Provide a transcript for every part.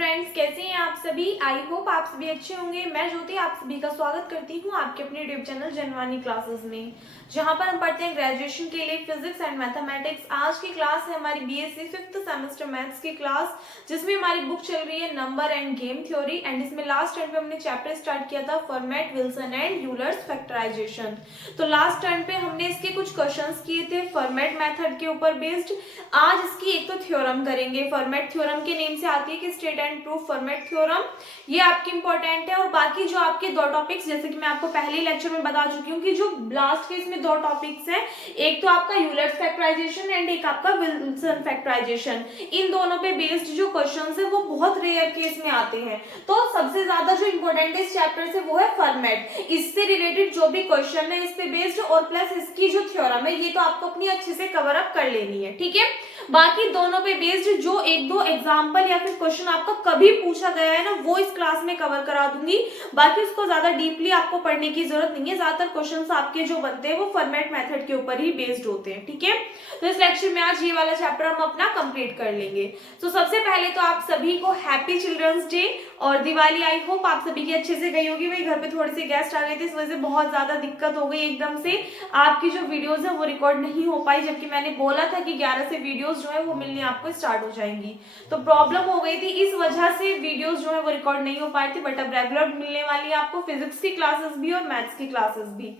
Friends, कैसे हैं आप सभी। आई होप आप सभी अच्छे होंगे। मैं ज्योति आप सभी का स्वागत करती हूं आपके अपने यूट्यूब चैनल जनवानी क्लासेस में, जहां पर हम पढ़ते हैं ग्रेजुएशन के लिए फिजिक्स एंड मैथमेटिक्स। आज की क्लास है हमारी बीएससी 5th सेमेस्टर मैथ्स की क्लास, जिसमें हमारी बुक चल रही है number and game theory. And इसमें लास्ट टर्म पे हमने चैप्टर स्टार्ट किया था Fermat, Wilson and Euler's factorization. तो लास्ट टर्म पे हमने इसके कुछ क्वेश्चंस किए थे फॉर्मेट मेथड के ऊपर बेस्ड। आज इसकी एक तो थ्योरम करेंगे। फॉर्मेट थ्योरम के नेम से आती है कि state and proof format theorem, ये आपकी इंपॉर्टेंट है। और बाकी जो आपके दो टॉपिक्स, जैसे कि मैं आपको पहले लेक्चर में बता चुकी हूँ कि जो लास्ट के इसमें दो टॉपिक्स हैं, एक तो आपका यूलर्स फैक्टराइजेशन एंड एक आपका विल्सन फैक्टराइजेशन। इन दोनों पे बेस्ड जो क्वेश्चंस है वो बहुत रेयर केस में आते हैं। तो सबसे ज्यादा जो इंपॉर्टेंट है इस चैप्टर से वो है फॉर्मेट। इससे रिलेटेड जो भी क्वेश्चन है इस पे बेस्ड, और प्लस इसकी जो थ्योरम है ये तो आपको अपनी अच्छे से कवर अप कर लेनी है, ठीक है। बाकी दोनों पे बेस्ड जो एक दो एग्जाम्पल या फिर क्वेश्चन आपका कभी पूछा गया है ना, वो इस क्लास में कवर करा दूंगी। बाकी उसको ज्यादा डीपली आपको पढ़ने की जरूरत नहीं है। ज्यादातर क्वेश्चंस आपके जो बनते हैं वो फॉर्मेट मेथड के ऊपर ही बेस्ड होते हैं, ठीक है। तो इस लेक्चर में आज ये वाला चैप्टर हम अपना कंप्लीट कर लेंगे। तो सबसे पहले तो आप सभी को हैप्पी चिल्ड्रंस डे और दिवाली। आई होप आप सभी की अच्छे से गई होगी। भाई घर पे थोड़े से गेस्ट आ गए थे, इस वजह से बहुत ज्यादा दिक्कत हो गई। एकदम से आपकी जो वीडियोस है वो रिकॉर्ड नहीं हो पाई, जबकि मैंने बोला था कि 11 से वीडियोस जो है वो मिलनी आपको स्टार्ट हो जाएंगी। तो प्रॉब्लम हो गई थी, इस वजह से वीडियोस जो है वो रिकॉर्ड नहीं हो पाए थे। बट अब रेगुलर मिलने वाली है आपको फिजिक्स की क्लासेस भी और मैथ्स की क्लासेस भी,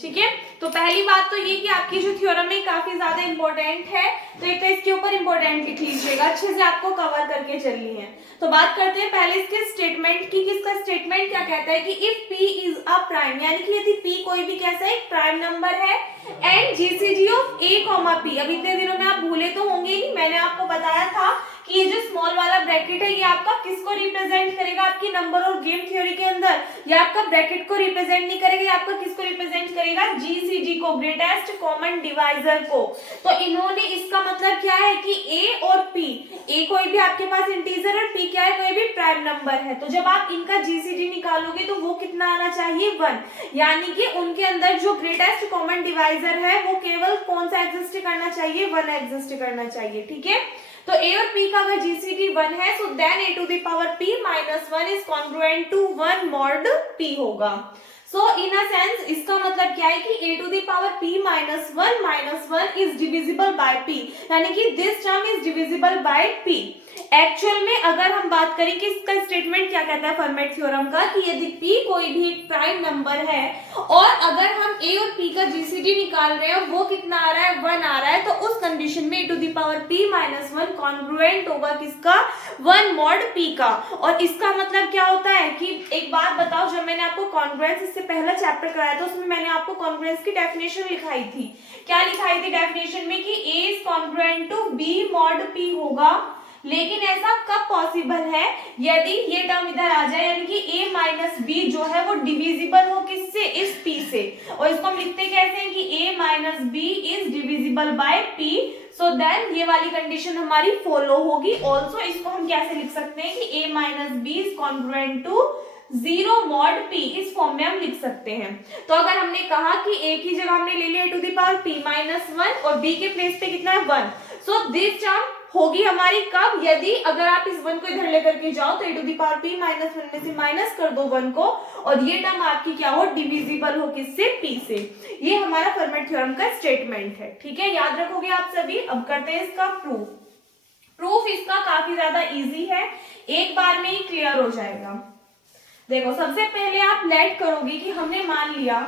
ठीक है। तो पहली बात तो ये कि आपकी जो थ्योरम है काफी ज्यादा इंपॉर्टेंट है, तो एक तो इसके ऊपर इंपॉर्टेंट लिख लीजिएगा, अच्छे से आपको कवर करके चलनी है। तो बात करते हैं पहले इसके स्टेटमेंट की। किसका स्टेटमेंट क्या कहता है कि if p is a prime, यानी कि यदि p कोई भी कैसा एक प्राइम नंबर है and GCD of a, p। अब इतने दिनों में आप भूले तो होंगे नहीं, मैंने आपको बताया था कि ये जो स्मॉल वाला ब्रैकेट है ये आपका किसको रिप्रेजेंट करेगा आपकी नंबर और गेम थ्योरी के अंदर। ये आपका ब्रैकेट को रिप्रेजेंट नहीं करेगा, आपका किसको रिप्रेजेंट करेगा, जीसीडी को, ग्रेटेस्ट कॉमन डिवाइजर को। तो इन्होंने, इसका मतलब क्या है कि a और p, a कोई भी आपके पास इंटीजर और p क्या है, कोई भी प्राइम नंबर है। तो जब आप इनका जीसीडी निकालोगे तो वो कितना आना चाहिए, 1। यानी कि उनके अंदर जो ग्रेटेस्ट कॉमन डिवाइजर है वो केवल कौन सा एग्जिस्ट करना चाहिए, 1 एग्जिस्ट करना चाहिए, ठीक है। तो a और p का अगर जीसीडी 1 है, so then a to the power p minus 1 is congruent to 1 mod p होगा। सो इन अ सेंस इसका मतलब क्या है कि a to the power p minus 1 is divisible by p, यानी कि this term is divisible by p। Actual में अगर हम बात करें कि इसका स्टेटमेंट क्या कहता है फॉर्मेट थ्योरम का, कि यदि p कोई भी एक प्राइम नंबर है और अगर हम a और p का जीसीडी निकाल रहे हैं और वो कितना आ रहा है, 1 आ रहा है, तो उस कंडीशन में a to the power p minus 1 congruent होगा किसका, 1 मॉड p का। और इसका मतलब क्या होता है कि एक बात बताओ, जब मैंने आपको कॉन्ग्रुएंस इससे पहला चैप्टर कराया था उसमें मैंने आपको कॉन्ग्रुएंस की डेफिनेशन लिखाई थी। क्या लिखाई थी डेफिनेशन में कि a is congruent to b mod p होगा। लेकिन ऐसा कब पॉसिबल है, यदि ये टर्म इधर आ जाए, यानी कि a माइनस बी जो है वो डिविजिबल हो किससे, इस p से। और इसको हम लिखते कैसे हैं कि a minus B is divisible by p, so then ये वाली कंडीशन हमारी फॉलो होगी। ऑल्सो इसको हम कैसे लिख सकते हैं कि a minus B is congruent to 0 mod p, इस फॉर्म में हम लिख सकते हैं। तो अगर हमने कहा कि a की जगह हमने ले लिया to the power p minus 1 और b के प्लेस पे कितना है, 1। सो दिस टर्म होगी हमारी कब, यदि अगर आप इस 1 को इधर लेकर के जाओ तो a to the power p minus 1 में से माइनस कर दो 1 को, और ये टर्म आपकी क्या हो, डिविजिबल हो किससे, p से। ये हमारा फॉर्मेट थ्योरम का स्टेटमेंट है, ठीक है, याद रखोगे आप सभी। अब करते हैं इसका प्रूफ। प्रूफ इसका काफी ज्यादा इजी है, एक बार में ही क्लियर हो जाएगा। देखो सबसे पहले आप लेट करोगे कि हमने मान लिया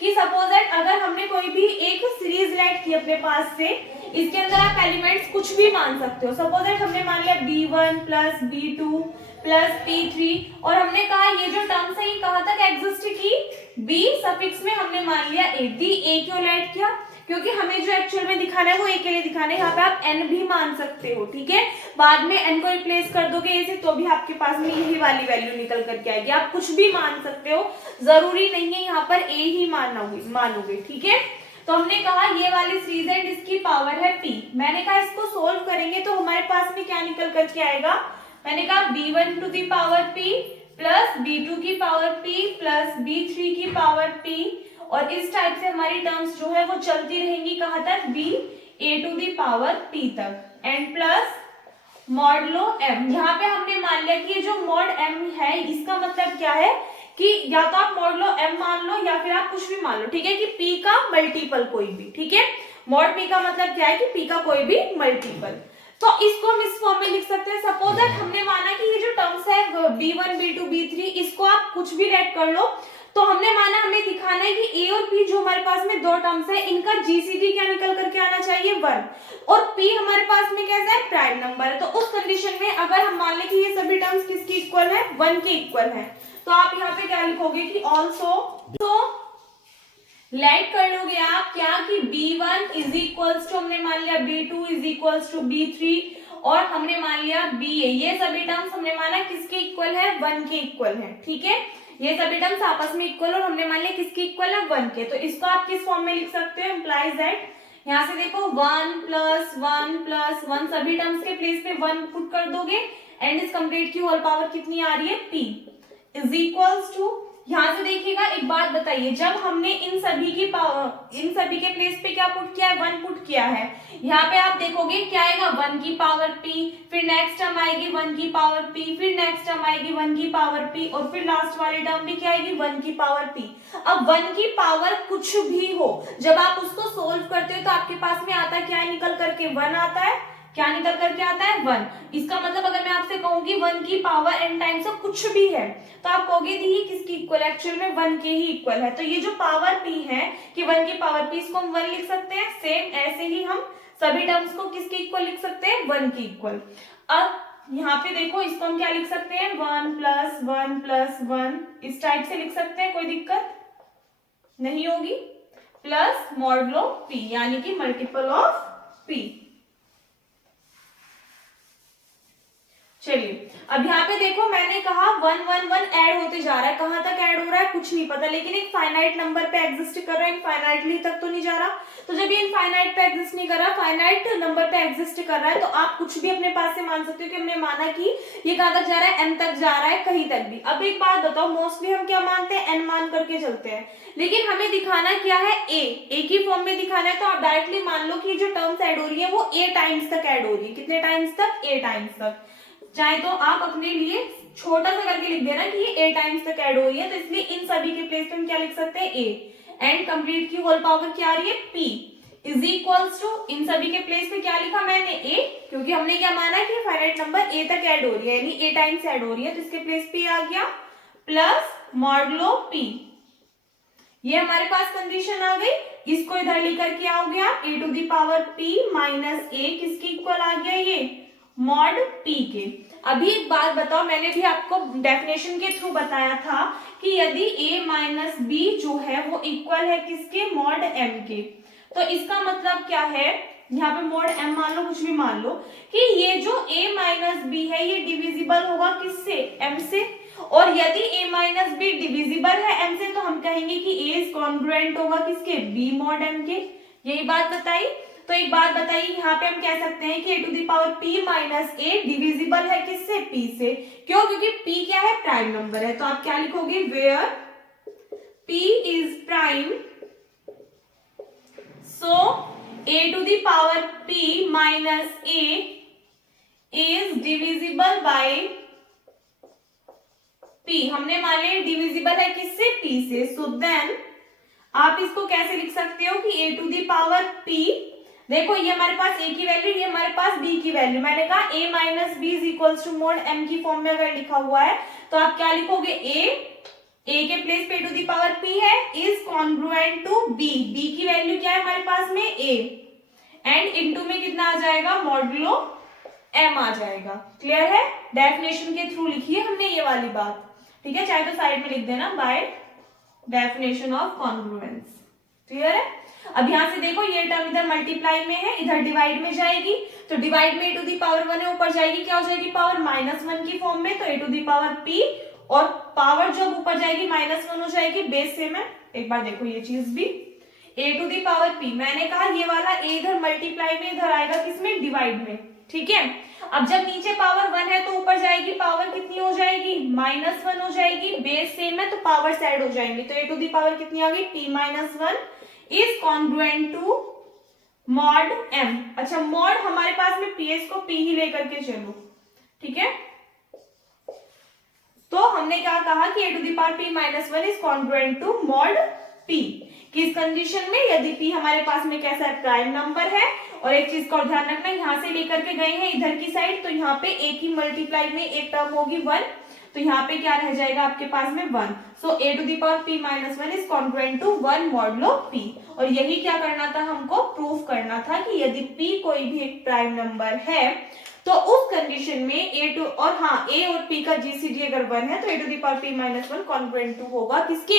कि सपोज दैट अगर हमने कोई भी एक सीरीज लेट की अपने पास से, इसके अंदर आप एलिमेंट्स कुछ भी मान सकते हो। सपोज दैट हमने मान लिया b1 plus b2 plus p3 और हमने कहा ये जो टर्म्स है ये कहां तक एग्जिस्ट की, b सफिक्स में हमने मान लिया a। a क्यों लेट किया, क्योंकि हमें जो एक्चुअल में दिखाना है वो a के लिए दिखाना है। यहाँ पे आप n भी मान सकते हो, ठीक है। बाद में n को रिप्लेस कर दोगे a से तो भी आपके पास में यही वाली वैल्यू निकल करके आएगी। आप कुछ भी मान सकते हो, जरूरी नहीं है यहाँ पर a ही मानोगे, ठीक है। तो हमने कहा ये वाली सीरीज है, इसकी पावर है p। मैंने कहा इसको सोल्व करेंगे तो हमारे पास में क्या निकल करके आएगा, मैंने कहा b1 to the power p plus b2 की पावर p प्लस b3 की पावर p, और इस टाइप से हमारी टर्म्स जो है वो चलती रहेंगी कहां तक, b a to the power p तक, एंड प्लस मॉडलो m। यहाँ पे हमने मान मान लिया कि ये जो मॉड m है इसका मतलब क्या है कि या तो आप मॉड लो m मान लो या फिर आप कुछ भी मान लो, ठीक है, कि p का मल्टीपल कोई भी, ठीक है। मॉड p का मतलब क्या है कि p का कोई भी मल्टीपल। तो इसको हम इस फॉर्म में लिख सकते हैं। सपोज दैट हमने माना कि ये जो टर्म्स है b1 b2 b3 इसको आप कुछ भी राइट कर लो, तो हमने माना हमें दिखाना है कि a और p जो हमारे पास में दो टर्म्स है इनका जीसीडी क्या निकल करके आना चाहिए 1, और p हमारे पास में कैसा है प्राइम नंबर है। तो उस कंडीशन में अगर हम मान लें कि ये सभी टर्म्स किसकी इक्वल है 1 के इक्वल है, तो आप यहाँ पे क्या लिखोगे कि ऑल्सो, तो लाइट कर लोगे आप क्या कि b1 इज इक्वल्स टू हमने मान लिया b2 is equals to b3 और हमने मान लिया ba, ये सभी टर्म्स हमने माना किसके इक्वल है 1 के इक्वल है, ठीक है। ये सभी टर्म्स आपस में इक्वल और हमने मान लिया किसके इक्वल है 1 के। तो इसको आप किस फॉर्म में लिख सकते हो, इम्प्लाइज दैट यहाँ से देखो 1 प्लस 1 प्लस 1 सभी टर्म्स के प्लेस पे 1 पुट कर दोगे एंड इस कंप्लीट की होल पावर कितनी आ रही है p इज इक्वल्स टू, यहाँ से देखिएगा एक बात बताइए, जब हमने इन सभी के प्लेस पे क्या पुट किया है 1 पुट किया है, यहाँ पे आप देखोगे क्या आएगा 1 की पावर p, फिर नेक्स्ट टर्म आएगी 1 की पावर p, फिर नेक्स्ट टर्म आएगी 1 की पावर p और फिर लास्ट वाली टर्म भी क्या आएगी 1 की पावर p। अब 1 की पावर कुछ भी हो जब आप उसको सोल्व करते हो तो आपके पास में आता क्या है निकल करके 1 आता है, क्या निकल करके आता है 1। इसका मतलब अगर मैं आपसे कहूंगी 1 की पावर n टाइम्स ऑफ कुछ भी है तो आप कहोगे ये किसकी इक्वल है, एक्चुअल में 1 के ही इक्वल है। तो ये जो पावर p है कि 1 की पावर p इसको हम 1 लिख सकते हैं, सेम ऐसे ही हम सभी टर्म्स को किसके इक्वल लिख सकते हैं 1 के इक्वल। अब यहाँ पे देखो इसको हम क्या लिख सकते हैं 1 प्लस 1 प्लस 1 इस टाइप से लिख सकते हैं, कोई दिक्कत नहीं होगी, प्लस मॉडुलो p यानी कि मल्टीपल ऑफ p। चलिए अब यहाँ पे देखो मैंने कहा 1 1 1 ऐड होते जा रहा है, कहां तक ऐड हो रहा है कुछ नहीं पता, लेकिन एक फाइनाइट नंबर पे एग्जिस्ट कर रहा है, इनफाइनाइटली तक तो नहीं जा रहा। तो जब ये इनफाइनाइट पे एग्जिस्ट नहीं कर रहा, फाइनाइट नंबर पे एग्जिस्ट कर रहा है, तो आप कुछ भी अपने पास से मान सकते हो कि हमने माना कि ये कहां तक जा रहा है m तक जा रहा है, कहीं तक भी। अब एक बात बताओ, मोस्टली हम क्या मानते हैं n मान करके चलते हैं, लेकिन हमें दिखाना क्या है a की फॉर्म में दिखाना है। तो आप डायरेक्टली मान लो कि जो टर्म्स ऐड हो रही है वो a टाइम्स तक ऐड हो रही है, कितने टाइम्स तक a टाइम्स तक। चाहे तो आप अपने लिए छोटा सा करके लिख देना कि ये a टाइम्स तक ऐड हो रही है, तो इसलिए इन सभी के प्लेस पे हम क्या लिख सकते हैं a एंड कंप्लीट की होल पावर क्या आ रही है p इज इक्वल्स टू, इन सभी के प्लेस पे क्या लिखा मैंने a, क्योंकि हमने क्या माना है कि फाइनाइट नंबर a तक ऐड हो रही है यानी a टाइम्स ऐड हो रही है, तो इसके प्लेस पे आ गया प्लस मॉडुलो p। ये हमारे पास कंडीशन आ गई, इसको इधर लेकर के आओगे आप a to the power p minus a किसकी इक्वल आ गया ये मॉड p के। अभी एक बात बताओ, मैंने भी आपको डेफिनेशन के थ्रू बताया था कि यदि a माइनस b जो है वो इक्वल है किसके मॉड m के, तो इसका मतलब क्या है, यहाँ पे मॉड m मान लो कुछ भी मान लो कि ये जो a माइनस b है ये डिविजिबल होगा किससे m से, और यदि a माइनस b डिविजिबल है m से तो हम कहेंगे कि a इज कॉन्ग्रुएंट होगा किसके b मॉड m के। यही बात बताई। तो एक बात बताइए, यहाँ पे हम कह सकते हैं कि a to the power p minus a divisible है किससे p से, क्यों, क्योंकि p क्या है प्राइम नंबर है। तो आप क्या लिखोगे where p is prime so a to the power p minus a is divisible by p। हमने मान लिया डिविजिबल है किससे p से, सो देन आप इसको कैसे लिख सकते हो कि a to the power p, देखो ये हमारे पास a की वैल्यू, ये हमारे पास b की वैल्यू, मैंने कहा a minus B is equals to mod m की फॉर्म में अगर लिखा हुआ है तो आप क्या लिखोगे a के प्लेस पे a to the power p है इज कॉन्ग्रुएंट टू b की वैल्यू क्या है हमारे पास में a एंड इनटू में कितना आ जाएगा मॉडुलो m आ जाएगा। क्लियर है, डेफिनेशन के थ्रू लिखी है हमने ये वाली बात, ठीक है, चाहे तो साइड में लिख देना by definition of congruence. Clear है। अब यहां से देखो ये टर्म इधर मल्टीप्लाई में है, इधर डिवाइड में जाएगी, तो डिवाइड में a टू दी पावर 1 है, ऊपर जाएगी क्या हो जाएगी पावर -1 की फॉर्म में, तो a to the power p, और पावर जब ऊपर जाएगी -1 हो जाएगी, बेस सेम है। एक बार देखो ये चीज भी a to the power p, मैंने कहा ये वाला a इधर मल्टीप्लाई में इधर आएगा किसमें डिवाइड में, ठीक है। अब जब नीचे पावर 1 है तो ऊपर जाएगी पावर कितनी हो जाएगी -1 हो जाएगी, बेस सेम है तो पावर ऐड हो जाएंगे, तो a टू दी पावर कितनी आ गई p -1 is congruent to mod m। अच्छा मॉड हमारे पास में ps को p ही लेकर के चलो, ठीक है। हमने क्या कहा कि a to the power p minus 1 is congruent to mod p। किस कंडीशन में? यदि p हमारे पास में कैसा है, प्राइम नंबर है। और एक चीज का ध्यान रखना, यहाँ से लेकर के गए हैं इधर की साइड, तो यहाँ पे एक ही मल्टीप्लाई में एक टर्म होगी 1, तो यहाँ पे क्या रह जाएगा आपके पास में 1। So a to the power p minus 1 is congruent to 1 modulo p। और यही क्या करना था, हमको प्रूफ करना था कि यदि p कोई भी एक प्राइम नंबर है तो उस कंडीशन में a टू और हाँ a और p का जीसीडी अगर 1 है तो a to the power p minus 1 congruent to होगा किसके,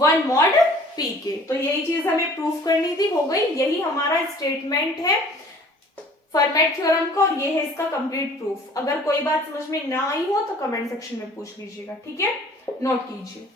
1 मॉड p के। तो यही चीज हमें प्रूफ करनी थी, हो गई। यही हमारा स्टेटमेंट है फर्मेट थ्योरम का, और ये है इसका कंप्लीट प्रूफ। अगर कोई बात समझ में ना आई हो तो कमेंट सेक्शन में पूछ लीजिएगा, ठीक है, नोट कीजिए।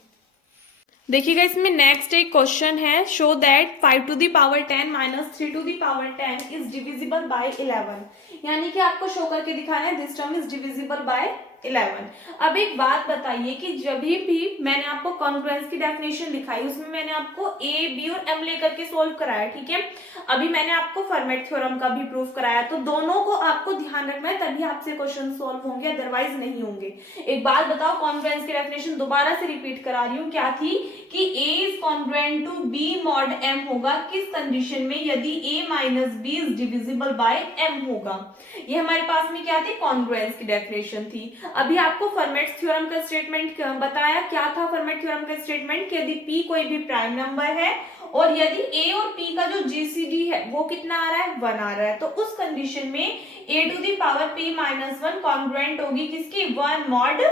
देखिएगा इसमें नेक्स्ट एक क्वेश्चन है, show that 5 to the power 10 minus 3 to the power 10 is divisible by 11। यानी कि आपको शो करके दिखाना है this term is divisible by 11। अब एक बात बताइए कि जब भी मैंने आपको कॉन्ग्रुएंस की डेफिनेशन दिखाई उसमें मैंने आपको ए बी और एम लेकर के सोल्व कराया, ठीक है। अभी मैंने आपको फर्मेट थ्योरम का भी प्रूफ कराया, तो दोनों को आपको ध्यान रखना है, तभी आपसे क्वेश्चन सोल्व होंगे, अदरवाइज नहीं होंगे। एक बात बताओ, कॉन्ग्रुएंस की डेफिनेशन दोबारा से रिपीट करा रही हूँ, क्या थी कि A is congruent to B mod M होगा किस कंडीशन में, यदि A minus B is divisible by M होगा। ये हमारे पास में क्या थी, कॉन्ग्रुएंस की डेफिनेशन थी। अभी आपको फर्मेट थ्योरम का स्टेटमेंट बताया, क्या था फर्मेट थ्योरम का स्टेटमेंट, कि यदि P कोई भी प्राइम नंबर है और यदि A और P का जो जीसीडी है वो कितना आ रहा है, 1 आ रहा है, तो उस कंडीशन में A to the power P minus 1 congruent होगी किसकी, 1 मॉड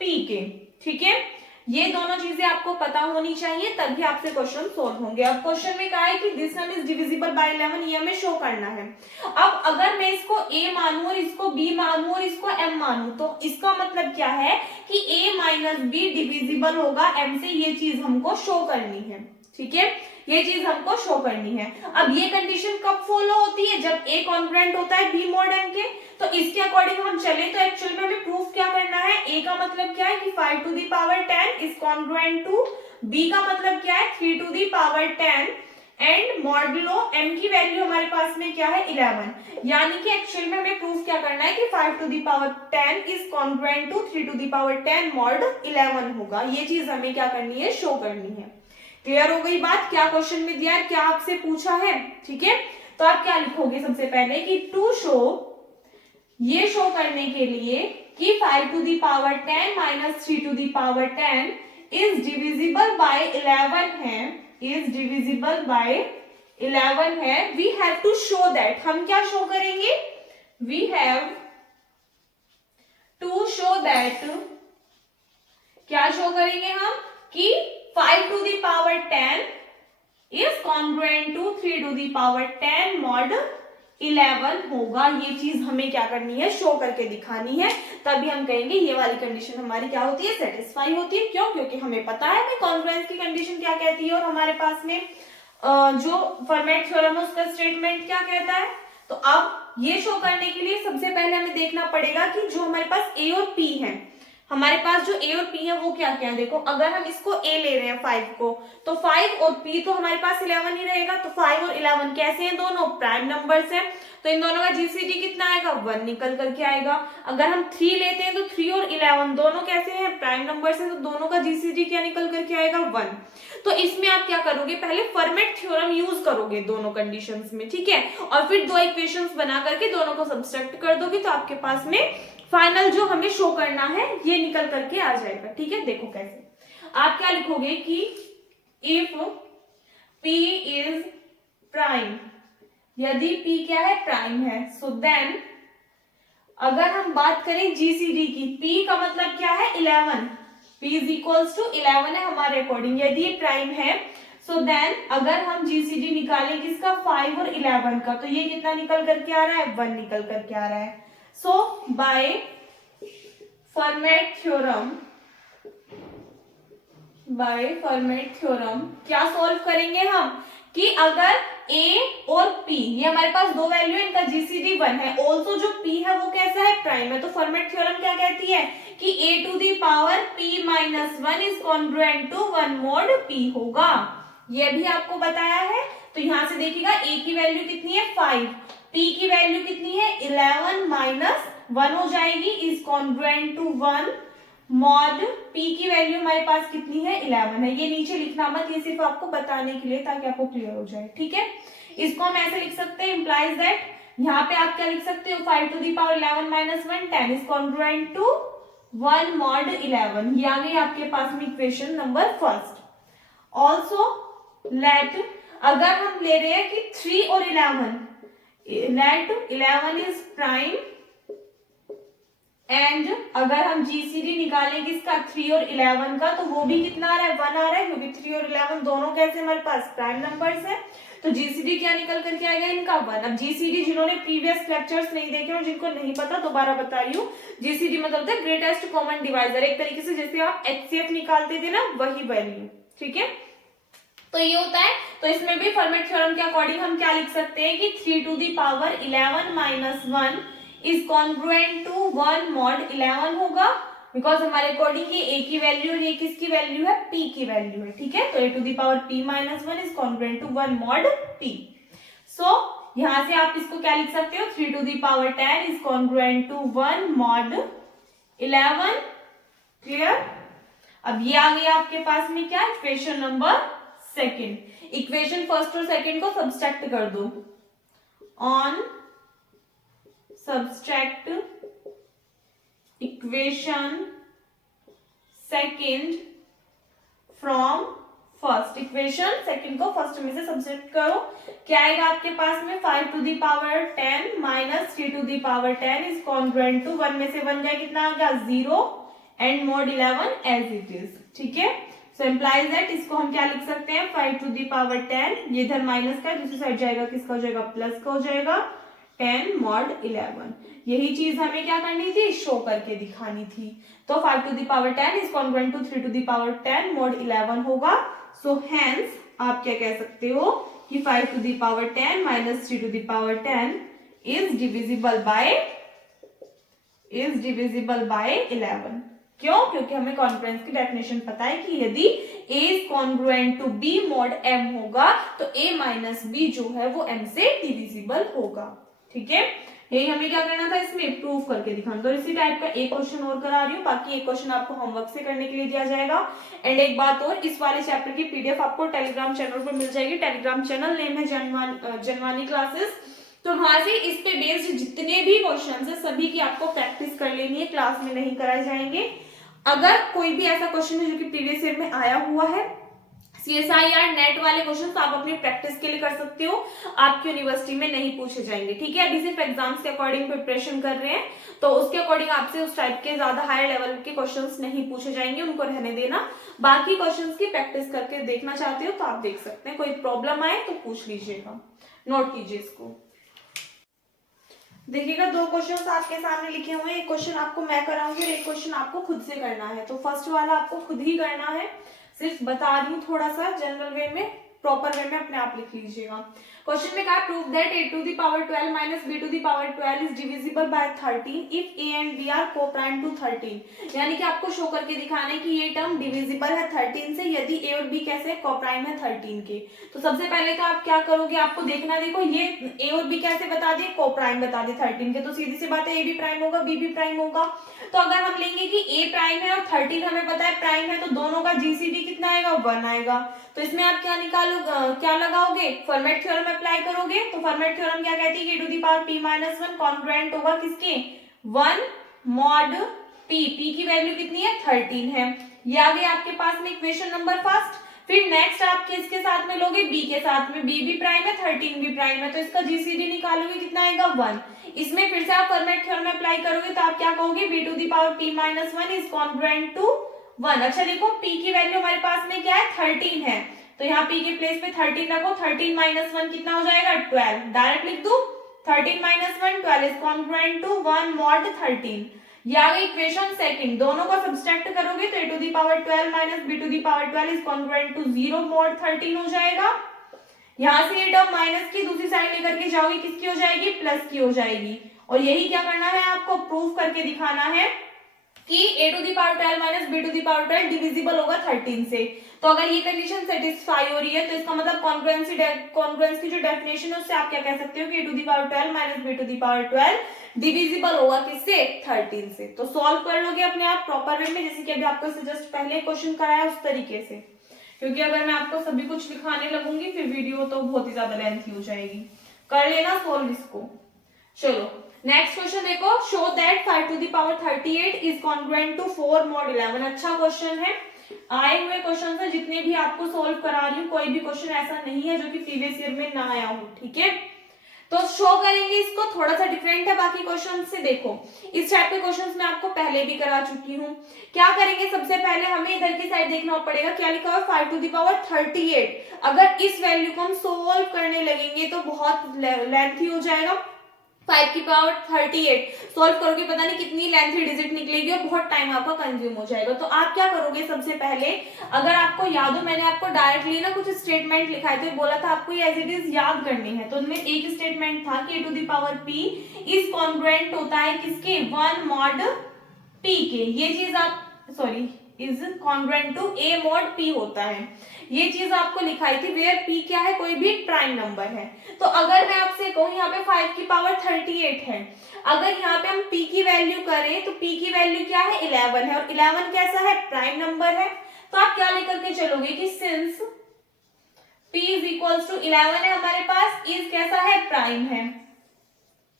P के, ठीक है। ये दोनों चीजें आपको पता होनी चाहिए, तभी आपसे क्वेश्चन सोल्व होंगे। अब क्वेश्चन में कहा है कि this one is divisible by 11, ये हमें शो करना है। अब अगर मैं इसको A मानूं और इसको B मानूं और इसको M मानूं, तो इसका मतलब क्या है कि A माइनस B डिविजिबल होगा M से, ये चीज हमको शो करनी है, ठीक है, ये चीज हमको शो करनी है। अब ये कंडीशन कब फॉलो होती है, जब A कॉन्ग्रुएंट होता है B मॉड M के। तो इसके अकॉर्डिंग हम चले तो एक्चुअल में हमें प्रूफ क्या करना है, A का मतलब क्या है कि 5 to the power 10 is congruent to, B का मतलब क्या है 3 to the power 10 and modulo M की वैल्यू हमारे पास में क्या है 11। यानी कि एक्चुअल में हमें प्रूफ क्या करना है कि 5 to the power 10 is congruent to 3 to the power 10 mod 11 होगा। ये चीज हमें क्या करनी है, शो करनी है। क्लियर हो गई बात, क्या क्वेश्चन में दिया है, क्या आपसे पूछा है, ठीक है। तो आप क्या लिखोगे सबसे पहले कि टू शो, ये शो करने के लिए कि 5 to the power 10 minus 3 to the power 10 is divisible by 11 है, इज डिविजिबल बाय 11 है, we have to show that, हम क्या शो करेंगे, we have to show that, क्या शो करेंगे हम कि 5 to the power 10 is congruent to 3 to the power 10 mod 11 होगा। ये चीज हमें क्या करनी है, शो करके दिखानी है, तभी हम कहेंगे ये वाली कंडीशन हमारी क्या होती है, सेटिस्फाई होती है। क्यों, क्योंकि हमें पता है कि कॉन्ग्रुएंस की कंडीशन क्या कहती है और हमारे पास में जो फर्मेट थ्योरम है उसका स्टेटमेंट क्या कहता है। तो अब ये शो करने के लिए सबसे पहले हमें देखना पड़ेगा कि जो हमारे पास A और P है, हमारे पास जो A और P है वो क्या क्या है। देखो, अगर हम इसको A ले रहे हैं 5 को, तो 5 और P तो हमारे पास 11 ही रहेगा। तो 5 और 11 कैसे हैं, दोनों प्राइम नंबर्स हैं, तो इन दोनों का जीसीडी कितना आएगा, 1 निकल करके आएगा। अगर हम 3 लेते हैं तो 3 और 11 दोनों कैसे हैं, प्राइम नंबर्स हैं, तो दोनों का जीसीडी क्या निकल करके आएगा, 1। तो इसमें आप क्या करोगे, पहले फर्मेट थ्योरम यूज करोगे दोनों कंडीशंस में, ठीक है, और फिर दो इक्वेशंस बना करके दोनों को सब्सट्रैक्ट कर दोगे, तो आपके पास में फाइनल जो हमें शो करना है ये निकल करके आ जाएगा, ठीक है। देखो कैसे, आप क्या लिखोगे कि इफ P इज प्राइम, यदि P क्या है, प्राइम है, सो देन अगर हम बात करें जीसीडी की, P का मतलब क्या है 11, P इज इक्वल्स टू 11 है हमारे अकॉर्डिंग, यदि ये प्राइम है, सो देन अगर हम जीसीडी निकालें किसका, 5 और 11 का, तो ये कितना निकल करके आ रहा है, 1 निकल करके आ रहा है। So by Fermat theorem, क्या सॉल्व करेंगे हम कि अगर A और P, ये हमारे पास दो वैल्यू है, इनका जीसीडी 1 है, ऑल्सो जो P है वो कैसा है, प्राइम है, तो फर्मेट थ्योरम क्या कहती है कि A to the power P minus 1 is congruent to 1 mod P होगा। ये भी आपको बताया है। तो यहां से देखिएगा A की वैल्यू कितनी है, 5, P की वैल्यू कितनी है, 11 माइनस 1 हो जाएगी, is congruent to 1 mod p की वैल्यू हमारे पास कितनी है 11 है। ये नीचे लिखना मत, ये सिर्फ आपको बताने के लिए ताकि आपको क्लियर हो जाए, ठीक है। इसको हम ऐसे लिख सकते हैं, इंप्लाइज दैट, यहाँ पे आप क्या लिख सकते हो 5 to the power 11 minus 1 10 is congruent to 1 mod 11। ये आ गई आपके पास में equation number first. Also let, अगर हम ले रहे हैं कि 3 और 11, लेट 11 इज प्राइम एंड अगर हम जीसीडी निकालेंगे इसका 3 और 11 का तो वो भी कितना आ रहा है 1 आ रहा है, क्योंकि 3 और 11 दोनों कैसे हमारे पास प्राइम नंबर्स है। तो जीसीडी क्या निकल करके आएगा इनका 1। अब जीसीडी जिन्होंने प्रीवियस लेक्चर्स नहीं देखे और जिनको नहीं पता दोबारा बता रही हूँ, जीसीडी मतलब है ग्रेटेस्ट कॉमन डिवाइजर, एक तरीके से जैसे आप एचसीएफ निकालते थे ना वही वैल्यू, ठीक है। तो ये होता है, तो इसमें भी फर्मेट थ्योरम के अकॉर्डिंग हम क्या लिख सकते हैं कि 3 to the power 11 minus 1 is congruent to 1 mod 11 होगा, बिकॉज हमारे अकॉर्डिंग ये a की वैल्यू और ये किसकी वैल्यू है p की वैल्यू है, ठीक है। तो a to the power p minus 1 is congruent to 1 mod p। So यहां से आप इसको क्या लिख सकते हो 3 to the power 10 is congruent to 1 mod 11। Clear. अब ये आ गया आपके पास में क्या equation number second. Equation first और सेकेंड को सब्सट्रैक्ट कर दो। On subtract equation second from first, equation second को फर्स्ट में से सब्सट्रैक्ट करो। क्या आएगा आपके पास में 5 to the power 10 minus 3 to the power 10 is congruent to 1 में से 1 जाए कितना आ गया 0 and mod 11 as it is, ठीक है। सो इम्प्लाइज दैट, इसको हम क्या लिख सकते हैं 5 टू दी पावर 10, ये इधर माइनस का दूसरी साइड जाएगा किसका हो जाएगा प्लस का हो जाएगा 10 मॉड 11। यही चीज हमें क्या करनी थी शो करके दिखानी थी। तो 5 to the power 10 is congruent to 3 to the power 10 mod 11 होगा। सो हेंस आप क्या कह सकते हो कि 5 to the power 10 minus 3 to the power 10 is divisible by 11। क्यों? क्योंकि हमें कॉन्फ्रेंस की डेफिनेशन पता है कि यदि a is congruent to b mod m होगा तो a माइनस b जो है वो m से डिविजिबल होगा, ठीक है। यही हमें क्या करना था इसमें प्रूव करके दिखाना। तो इसी टाइप का एक क्वेश्चन और करा रही हूँ, बाकी एक क्वेश्चन आपको होमवर्क से करने के लिए दिया जाएगा। एंड एक बात और, इस वाले चैप्टर की पीडीएफ आपको टेलीग्राम चैनल पर मिल जाएगी। टेलीग्राम चैनल नेम है जनवानी क्लासेस। तो वहां से इस पे बेस्ड जितने भी क्वेश्चन है सभी की आपको प्रैक्टिस कर लेनी है, क्लास में नहीं कराए जाएंगे। अगर कोई भी ऐसा क्वेश्चन है जो कि प्रीवियस ईयर में आया हुआ है CSIR नेट वाले क्वेश्चन, तो आप अपनी प्रैक्टिस के लिए कर सकते हो, आपकी यूनिवर्सिटी में नहीं पूछे जाएंगे, ठीक है। अभी सिर्फ एग्जाम्स के अकॉर्डिंग प्रिपरेशन कर रहे हैं, तो उसके अकॉर्डिंग आपसे उस टाइप के ज्यादा हायर लेवल के क्वेश्चंस नहीं पूछे जाएंगे, उनको रहने देना। बाकी क्वेश्चंस की प्रैक्टिस करके देखना चाहते हो तो आप देख सकते हैं, कोई प्रॉब्लम आए तो पूछ लीजिएगा, नोट कीजिए इसको। देखिएगा दो क्वेश्चंस आपके सामने लिखे हुए हैं, एक क्वेश्चन आपको मैं कराऊंगी और एक क्वेश्चन आपको खुद से करना है। तो फर्स्ट वाला आपको खुद ही करना है, सिर्फ बता रही हूँ थोड़ा सा जनरल वे में, प्रॉपर वे में अपने आप लिख लीजिएगा। क्वेश्चन में कहा prove that a to the power 12 minus b to the power 12 is divisible by 13 if a and b are coprime to 13। यानी कि आपको शो करके दिखाना है कि ये टर्म डिविजिबल है 13 से यदि a और b कैसे कोप्राइम है 13 के। तो सबसे पहले तो आप क्या करोगे, आपको देखना, देखो ये a और b कैसे बता दिए कोप्राइम बता दिए 13 के, तो सीधी सी बात है a भी प्राइम होगा b भी प्राइम होगा। तो अगर हम लेंगे कि a प्राइम है और 13 हमें पता है प्राइम है, तो दोनों का जीसीडी कितना आएगा 1 आएगा। तो इसमें आप क्या क्या लगाओगे फॉर्मेट थ्योरम अप्लाई करोगे। तो फॉर्मेट थ्योरम क्या कहती है कि to the power p minus 1 congruent होगा किसके 1 मॉड p, p की वैल्यू कितनी है 13 है। ये आ गई आपके पास में इक्वेशन नंबर फर्स्ट। फिर नेक्स्ट आप किसके साथ में लोगे b के साथ में, b भी प्राइम है 13 भी प्राइम है, तो इसका जीसीडी निकालोगे कितना आएगा 1। इसमें फिर से आप फॉर्मेट थ्योरम अप्लाई करोगे तो आप क्या कहोगे b to the power p minus 1 is congruent to 1। अच्छा देखो p की वैल्यू हमारे पास में क्या है 13 है, तो यहाँ p के प्लेस पे 13 रखो, 13 माइनस 1 कितना हो जाएगा 12, डायरेक्ट लिख दो 13 minus 1 12 is congruent to 1 mod 13। ये आ गई इक्वेशन सेकंड। दोनों को सब्सट्रैक्ट करोगे तो a to the power 12 minus b to the power 12 is congruent to 0 mod 13 हो जाएगा। यहाँ से ये टर्म माइनस की दूसरी साइड लेकर के जाओगे किसकी हो जाएगी प्लस की हो जाएगी। और यही क्या करना है आपको प्रूफ करके दिखाना है कि a to the power 12 minus b to the power 12 divisible होगा 13 से। तो अगर ये कंडीशन सेटिस्फाई हो रही है तो इसका मतलब कॉन्ग्रुएंस की जो डेफिनेशन है उससे आप क्या कह सकते हो कि a to the power 12 minus b to the power 12 divisible होगा किससे, 13 से। तो सॉल्व कर लोगे अपने आप प्रॉपर वे में, जैसे कि अभी आपको जस्ट पहले क्वेश्चन कराया उस तरीके से, क्योंकि अगर मैं आपको सभी कुछ लिखाने लगूंगी फिर वीडियो तो बहुत ही ज्यादा लेंथी हो जाएगी। कर लेना सोल्व इसको। चलो नेक्स्ट क्वेश्चन देखो, show that 5 to the power 38 is congruent to 4 mod 11। अच्छा क्वेश्चन है, आए हुए क्वेश्चन है जितने भी आपको सोल्व करा रही हूँ, कोई भी क्वेश्चन ऐसा नहीं है जो कि प्रीवियस ईयर में ना आया हो, ठीक है। तो शो करेंगे इसको, थोड़ा सा डिफरेंट है बाकी क्वेश्चन से। देखो इस टाइप के क्वेश्चंस मैं आपको पहले भी करा चुकी हूँ। क्या करेंगे, सबसे पहले हमें इधर की साइड देखना पड़ेगा, क्या लिखा हुआ 5 टू द पावर 38। अगर इस वैल्यू को हम सोल्व करने लगेंगे तो बहुत लेंथी हो जाएगा। 5 की पावर 38 सोल्व करोगे, पता नहीं कितनी लेंथी डिजिट निकलेगी और बहुत टाइम आपका कंज्यूम हो जाएगा। तो आप क्या करोगे, सबसे पहले अगर आपको याद हो, मैंने आपको डायरेक्टली ना कुछ स्टेटमेंट लिखा है, तो बोला था आपको ये एज इट इज याद करनी है। तो उनमें एक स्टेटमेंट था कि a to the power p is congruent होता है किसके, 1 mod p के। ये चीज आप sorry is congruent to a mod p होता है, ये चीज आपको लिखाई थी, वेयर p क्या है, कोई भी प्राइम नंबर है। तो अगर मैं आपसे कहूं यहाँ पे 5 की पावर 38 है, अगर यहाँ पे हम p की वैल्यू करें तो p की वैल्यू क्या है, 11 है, और 11 कैसा है, प्राइम नंबर है। तो आप क्या लेकर के चलोगे कि since p is equals to 11 है हमारे पास, इज कैसा है, प्राइम है।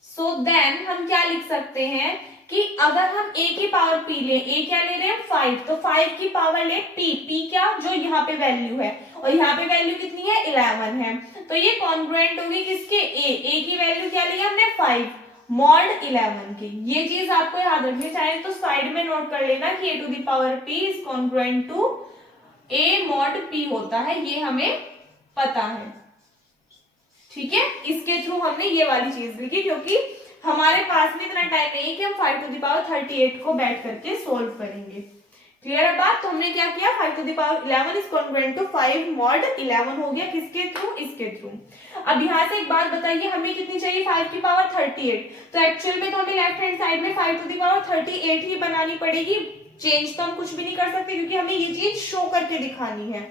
सो देन हम क्या लिख सकते हैं कि अगर हम a की पावर p ले, a क्या ले रहे हैं 5, तो 5 की पावर ले p क्या, जो यहाँ पे वैल्यू है, और यहाँ पे वैल्यू कितनी है, 11 है। तो ये कॉन्ग्रुएंट होगी किसके, a की वैल्यू क्या ली हमने 5 mod 11 की। ये चीज आपको याद रखनी चाहिए, तो साइड में नोट कर लेना कि a to the power p is congruent to a mod p होता है, ये हमें पता है, ठीक है। इसके थ्रू हमने ये वाली चीज लिखी, क्योंकि हमारे पास में इतना टाइम नहीं है कि हम 5 टू द पावर 38 को बैठ करके सोल्व करेंगे। क्लियर है बात। तो हमने क्या किया, 5 to the power 11 is congruent to 5 mod 11 हो गया, किसके थ्रू, इसके थ्रू। अब यहाँ से एक बात बताइए, हमें कितनी चाहिए, 5 की पावर 38। तो एक्चुअल में तो हमें लेफ्ट हैंड साइड में 5 टू द पावर 38 ही बनानी पड़ेगी, चेंज तो हम कुछ भी नहीं कर सकते, क्योंकि हमें ये चीज शो करके दिखानी है।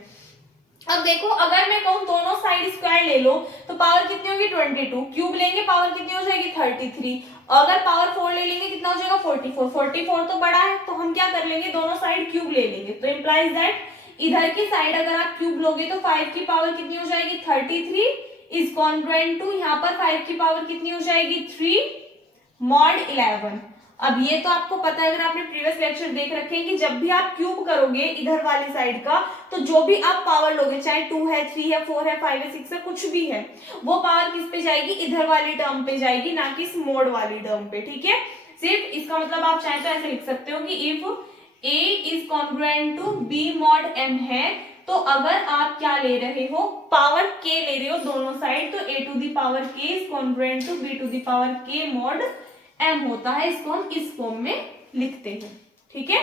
अब देखो अगर मैं कहूं दोनों साइड स्क्वायर ले लो, तो पावर कितनी होगी, 22, क्यूब लेंगे पावर कितनी हो जाएगी, 33, अगर पावर 4 ले लेंगे कितना हो जाएगा, 44, 44 तो बड़ा है, तो हम क्या कर लेंगे, दोनों साइड क्यूब ले लेंगे। तो इम्प्लाइज दैट इधर की साइड अगर आप क्यूब लोगे तो 5 की पावर कितनी हो जाएगी, 33 इज कॉन्ग्रुएंट टू, यहाँ पर 5 की पावर कितनी हो जाएगी, 3 mod 11। अब ये तो आपको पता है, अगर आपने प्रीवियस लेक्चर देख रखे हैं कि जब भी आप क्यूब करोगे इधर वाली साइड का, तो जो भी आप पावर लोगे, चाहे 2 है, 3 है, 4 है, 5 है, 6 है, कुछ भी है, वो पावर किस पे जाएगी, इधर वाली टर्म पे जाएगी, ना कि इस मोड वाली टर्म पे, ठीक है। सिर्फ इसका मतलब आप चाहे तो ऐसे लिख सकते हो कि if a is congruent to b mod m है, तो अगर आप क्या ले रहे हो, पावर k ले रहे हो दोनों साइड, तो a to the power k is congruent to b to the power k mod m होता है। इसको हम इस फॉर्म में लिखते हैं, ठीक है,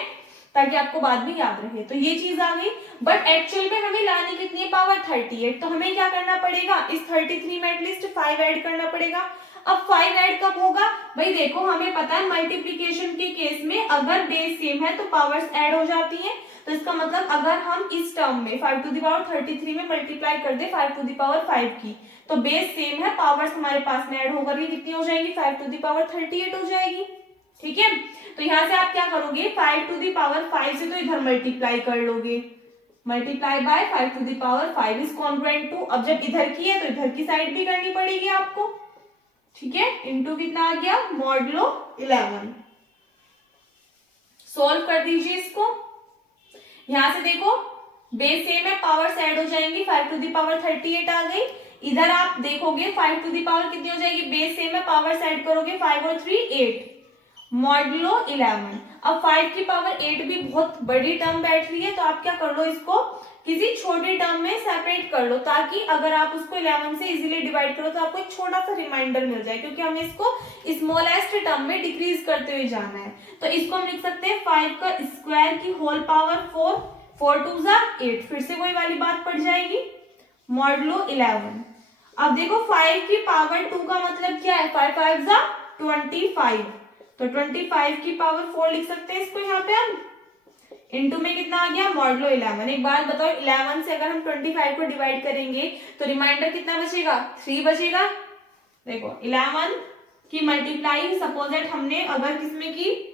ताकि आपको बाद में याद रहे। तो ये चीज आ गई, बट एक्चुअल में हमें लानी कितनी है, पावर 38। तो हमें क्या करना पड़ेगा, इस 33 में एटलीस्ट 5 ऐड करना पड़ेगा। अब 5 ऐड कब होगा, भाई देखो हमें पता है मल्टीप्लीकेशन के केस में अगर बेस सेम है तो पावर्स ऐड हो जाती हैं। तो इसका मतलब अगर हम इस टर्म में 5 टू द पावर 33 में मल्टीप्लाई कर दे 5 टू द पावर 5 की, तो बेस सेम है, पावर्स हमारे पास में ऐड होकर कितनी हो जाएगी, 5 टू द पावर 38 हो जाएगी, ठीक है। तो यहाँ से आप क्या करोगे, 5 टू द पावर 5 से तो इधर मल्टीप्लाई कर लोगे, multiply by 5 to the power 5 is congruent to, अब जब इधर की है तो इधर की साइड भी करनी पड़ेगी आपको, ठीक है, इनटू कितना आ गया, मॉडलो 11। सोल्व कर दीजिए इसको। यहां से देखो बेस सेम है, पावर्स ऐड हो जाएंगी, 5 टू द पावर 38 आ गई। इधर आप देखोगे 5 टू द पावर कितनी हो जाएगी, बेस सेम है, पावर्स ऐड करोगे 5 और 3 8, मॉडलो 11। अब 5 की पावर 8 भी बहुत बड़ी टर्म बैठ रही है, तो आप क्या कर लो, इसको किसी छोटे टर्म में सेपरेट कर लो, ताकि अगर आप उसको 11 से इजीली डिवाइड करो तो आपको एक छोटा सा रिमाइंडर मिल जाए, क्योंकि हमें इसको स्मॉलेस्ट टर्म में डिक्रीज करते हुए जाना है। तो इसको हम लिख सकते हैं 5 का स्क्वायर की होल पावर 4, 4 2 जा 8, फिर से वही वाली बात पड़ जाएगी, मॉडलो 11। अब देखो 5 की पावर 2 का मतलब क्या है, 5 5 जा 25, तो 25 की पावर 4 लिख सकते हैं इसको यहाँ पे हम, इनटू में कितना आ गया, मॉडलो 11। एक बात बताओ, 11 से अगर हम 25 को डिवाइड करेंगे तो रिमाइंडर कितना बचेगा, 3 बचेगा। देखो 11 की मल्टीप्लाई सपोज दैट हमने अगर किसमें की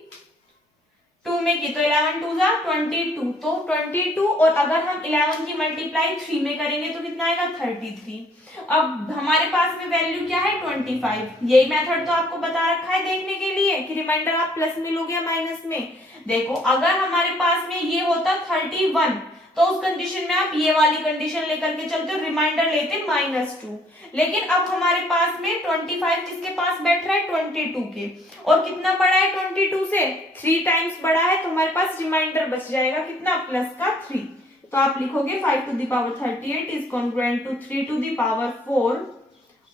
2 में की तो 11 2 जा 22, तो 22 और अगर हम 11 की मल्टीप्लाई 3 में करेंगे तो कितना आएगा 33। अब हमारे पास में वैल्यू क्या है 25। यही मेथड तो आपको बता रखा है देखने के लिए कि रिमाइंडर आप प्लस में लोगे या माइनस में। देखो अगर हमारे पास में ये होता 31 तो उस कंडीशन में आप ये वाली कंडीशन लेकर के चलते हो, रिमाइंडर लेते -2। लेकिन अब हमारे पास में 25 किसके पास बैठ रहा है 22 के, और कितना बड़ा है 22 से 3 टाइम्स बड़ा है, तो हमारे पास रिमाइंडर बच जाएगा कितना प्लस का 3। तो आप लिखोगे 5 to the power 38 is congruent to 3 to the power 4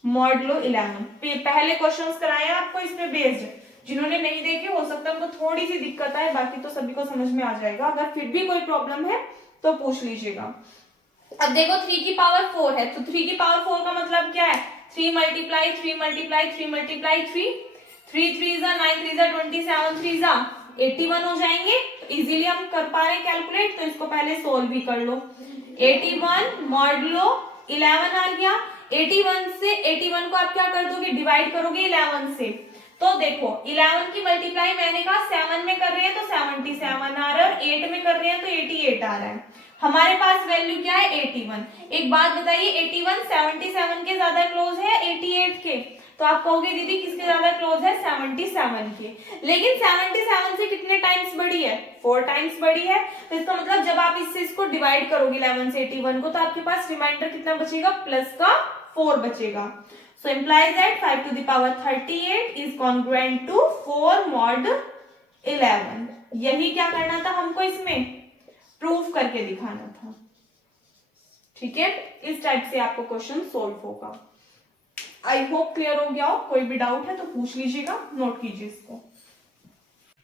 modulo 11। पहले क्वेश्चंस कराए आपको इसमें बेस्ड, जिन्होंने नहीं देखे हो सकता है उनको थोड़ी सी दिक्कत आए, बाकी तो सभी को समझ में आ जाएगा। अगर फिर भी कोई प्रॉब्लम है तो पूछ लीजिएगा। अब देखो 3 की पावर 4 है, तो 3 की पावर 4 का मतलब क्या है 3 मल्टीप्लाई 3 मल्टीप्लाई 3 मल्टीप्लाई 3, 3 3 जा 9 3 जा 27 3 जा 81 हो जाएंगे। तो इजीली हम कर पा रहे हैं कैलकुलेट, तो इसको पहले सोल्व भी कर लो। 81 मॉडुलो 11 आ गया। 81 से 81 को आप क्या कर दोगे डिवाइड करोगे 11 से, तो देखो 11 की मल्टीप्लाई मैंने कहा 7 में कर रहे हैं तो 77 आ रहा है, और 8 में कर रहे हैं तो 88 आ रहा है। हमारे पास वैल्यू क्या है 81। एक बात बताइए 81 77 के ज्यादा क्लोज है 88 के, तो आप कहोगे दीदी किसके ज्यादा क्लोज है 77 के, लेकिन 77 से कितने टाइम्स बड़ी है 4 टाइम्स बड़ी है। तो इसका मतलब जब आप इससे इसको डिवाइड करोगे 11 से 81 को, तो आपके पास रिमाइंडर कितना बचेगा प्लस का 4 बचेगा। So implies that 5 to the power 38 is congruent to 4 mod 11। यही क्या करना था हमको इसमें प्रूफ करके दिखाना था। ठीक है, इस टाइप से आपको क्वेश्चन सोल्व होगा। आई होप क्लियर हो गया हो। कोई भी डाउट है तो पूछ लीजिएगा, नोट कीजिए इसको।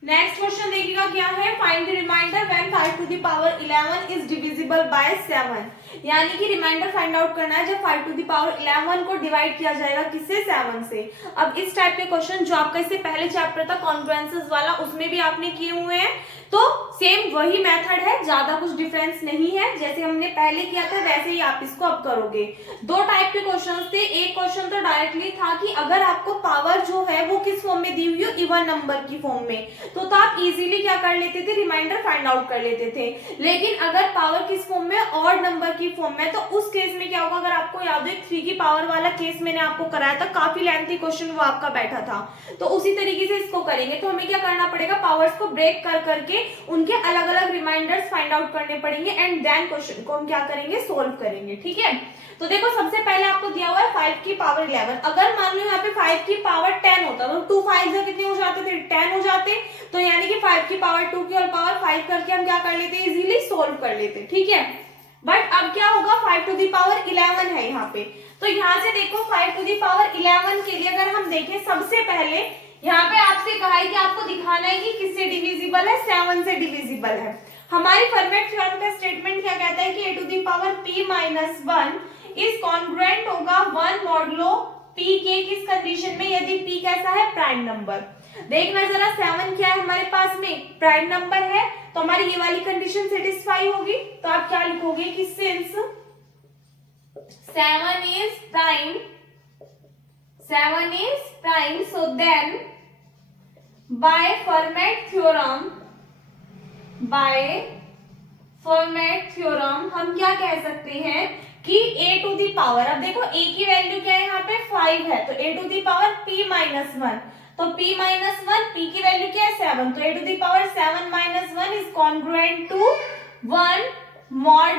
नेक्स्ट क्वेश्चन देखिएगा क्या है, find the remainder when 5 to the power 11 is divisible by 7। यानी कि रिमाइंडर फाइंड आउट करना है जब 5 to the power 11 को डिवाइड किया जाएगा किससे 7 से। अब इस टाइप के क्वेश्चन जो आपका इससे पहले चैप्टर था कॉन्ग्रुएंसेस वाला, उसमें भी आपने किए हुए हैं, तो सेम वही मेथड है, ज्यादा कुछ डिफरेंस नहीं है। जैसे हमने पहले किया था वैसे ही आप इसको अब करोगे। 2 टाइप के क्वेश्चन थे। एक क्वेश्चन तो डायरेक्टली था कि अगर आपको पावर जो है वो किस फॉर्म में दी हुई हो इवन नंबर की फॉर्म में, तो आप इजीली क्या कर लेते थे रिमाइंडर फाइंड आउट कर लेते थे। लेकिन अगर पावर किस फॉर्म में ऑड नंबर की फॉर्म में, तो उस केस में क्या होगा, अगर आपको याद हो 3 की पावर वाला केस मैंने आपको कराया था, काफी लेंथी क्वेश्चन वो आपका बैठा था, तो उसी तरीके से इसको करेंगे। तो हमें क्या करना पड़ेगा, पावर्स को ब्रेक कर करके उनके अलग अलग रिमाइंडर्स फाइंड आउट करने पड़ेंगे, एंड देन क्वेश्चन को हम क्या करेंगे सोल्व करेंगे। ठीक है, तो देखो सबसे पहले आपको दिया हुआ है 5 की पावर 11। अगर मान लो यहाँ पे 5 की पावर 10 होता तो 2 5 से कितने हो जाते थे 10 हो जाते, तो यानी कि 5 की पावर 2 की और पावर 5 करके हम क्या कर लेते इजीली सोल्व कर लेते। ठीक है, बट अब क्या होगा 5 to the power 11 है यहाँ पे, तो यहाँ से देखो 5 to the power 11 के लिए अगर हम देखें, सबसे पहले यहाँ पे आपसे कहा है कि आपको दिखाना है कि किससे डिविजिबल है 7 से डिविजिबल है। हमारी फॉर्मेट थ्योरम का स्टेटमेंट क्या कहता है कि a to the power p minus 1 is congruent होगा 1 मॉडुलो p के किस कंडीशन में, यदि p कैसा है प्राइम नंबर। देखना जरा 7 क्या है हमारे पास में प्राइम नंबर है, तो हमारी ये वाली कंडीशन सेटिस्फाई होगी। तो आप क्या लिखोगे कि since 7 is prime so then by Fermat theorem हम क्या कह सकते हैं कि a to the power, अब देखो a की वैल्यू क्या है यहाँ पे 5 है, तो a to the power p minus 1, तो p minus 1 p की वैल्यू क्या है 7, तो a to the power 7 minus 1 is congruent to 1 mod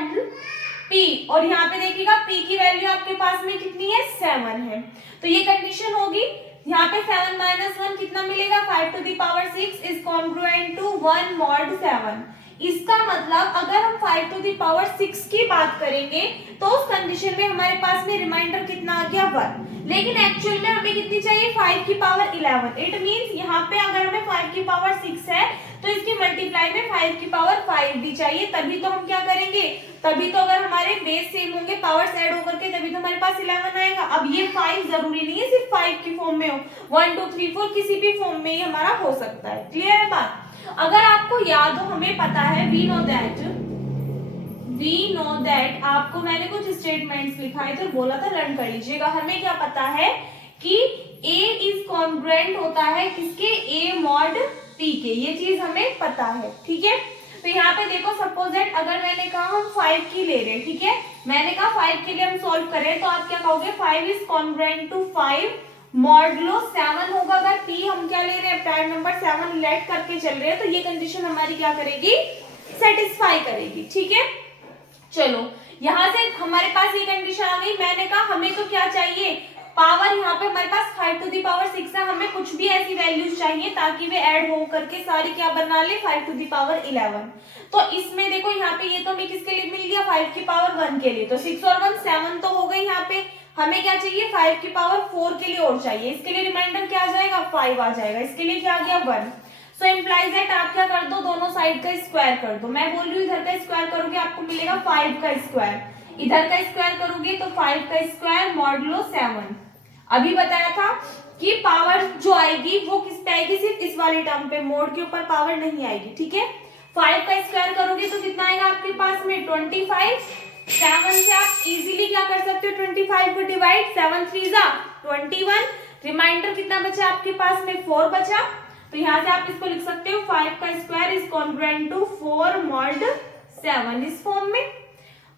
p, और यहाँ पे देखिएगा p की वैल्यू आपके पास में कितनी है 7 है, तो ये कंडीशन होगी। यहाँ पे 7 minus 1 कितना मिलेगा 5 to the power 6 is congruent to 1 mod 7। इसका मतलब अगर हम 5 to the power 6 की बात करेंगे तो उस कंडीशन में हमारे पास में रिमाइंडर कितना आ गया 1, लेकिन एक्चुअल में हमें कितनी चाहिए 5 की पावर 11। इट मींस यहाँ पे अगर हमें 5 की पावर 6 है तो इसकी मल्टीप्लाई में 5 की पावर 5 भी चाहिए, तभी तो हम क्या करेंगे, तभी तो अगर हमारे बेस सेम होंगे पावर्स ऐड होकर के तभी तो हमारे पास 11 आएगा। अब ये 5 जरूरी नहीं है सिर्फ 5 की फॉर्म में हो, 1 2 3 4 किसी भी फॉर्म में ही हमारा हो सकता है। क्लियर है बात। अगर आपको याद हो, हमें पता है वी नो दैट आपको मैंने कुछ स्टेटमेंट्स लिखाए थे, बोला था लर्न कर लीजिएगा। हमें क्या पता है कि A इज कॉन्ग्रुएंट होता है किसके, A मॉड P के, ये चीज हमें पता है, ठीक है। तो यहाँ पे देखो सपोज दैट अगर मैंने कहा हम 5 की ले रहे हैं, ठीक है, मैंने कहा 5 के लिए हम सोल्व करें, तो आप क्या कहोगे, 5 इज कॉन्ग्रुएंट टू 5 मॉडुलो 7 होगा। अगर P हम क्या ले रहे हैं, प्राइम नंबर 7 लेट करके चल रहे हैं, तो ये कंडीशन हमारी क्या करेगी, सेटिस्फाई करेगी, ठीक है। चलो यहाँ से हमारे पास ये कंडीशन आ गई। मैंने कहा हमें तो क्या चाहिए, पावर, यहाँ पे हमारे पास 5 टू दी पावर 6 है, हमें कुछ भी ऐसी वैल्यूज चाहिए ताकि वे ऐड हो करके सारी क्या बना ले, 5 टू दी पावर 11। तो इसमें देखो यहाँ पे ये तो हमें किसके लिए मिल गया, 5 की पावर 1 के लिए, तो 6 और 1 7 तो हो गई। यहाँ पे हमें क्या चाहिए, 5 की पावर 4 के लिए और चाहिए, इसके लिए रिमाइंडर क्या आ जाएगा, 5 आ जाएगा, इसके लिए क्या आ गया, 1। सो इम्प्लाइज दैट आप क्या कर दो, दोनों साइड का स्क्वायर कर दो। मैं बोल रही हूँ इधर का स्क्वायर करोगे आपको मिलेगा 5 का स्क्वायर, इधर का स्क्वायर करोगे तो 5 का स्क्वायर मॉडुलो 7। अभी बताया था कि पावर जो आएगी वो किस पे आएगी, सिर्फ इस वाले टर्म पे, मोड के ऊपर पावर नहीं आएगी, ठीक है। 5 का स्क्वायर करोगे तो कितना आएगा आपके पास में, 25। 7 से आप इजीली क्या कर सकते हो, 25 को डिवाइड, 7 3 जा 21, रिमाइंडर कितना बचा आपके पास में, 4 बचा। तो यहाँ से आप इसको लिख सकते हो 5 का square is congruent to 4 mod 7 इस फॉर्म में।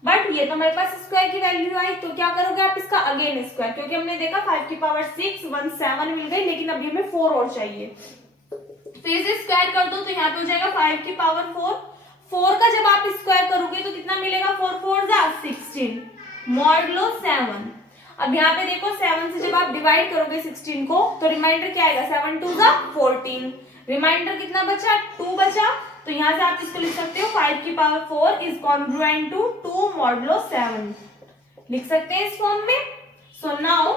बट ये तो हमारे पास स्क्वायर की वैल्यू आई, तो क्या करोगे आप इसका अगेन स्क्वायर, क्योंकि हमने देखा 5 की पावर 6 1 7 मिल गई, लेकिन अभी हमें 4 और चाहिए। फिर से स्क्वायर कर दो तो यहाँ पे हो जाएगा 5 की पावर 4। 4 का जब आप स्क्वायर करोगे तो कितना मिलेगा, 4 4 जा 16 मॉडुलो 7। अब यहाँ पे देखो 7 से जब आप डिवाइड करोगे 16 को तो रिमाइंडर क्या आएगा, 7 2 जा 14, रिमाइंडर कितना बचा, 2 बचा। तो यहाँ से आप इसको लिख सकते हो 5 की power 4 is congruent to 2 modulo 7, लिख सकते हैं इस फॉर्म में। सो नाउ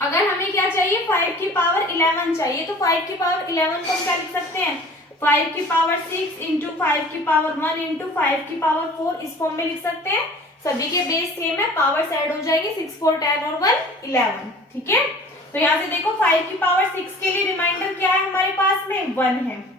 अगर हमें क्या चाहिए, 5 की पावर 11 चाहिए, तो 5 की पावर 11 को हम क्या लिख सकते हैं, 5 की पावर 6 इंटू 5 की पावर 1 इंटू 5 की पावर 4 इस फॉर्म में लिख सकते हैं। सभी के बेस सेम है, पावर ऐड हो जाएगी, 6 4 10 और 1 11, ठीक है। तो यहाँ से देखो 5 की पावर 6 के लिए रिमाइंडर क्या है हमारे पास में, 1 है।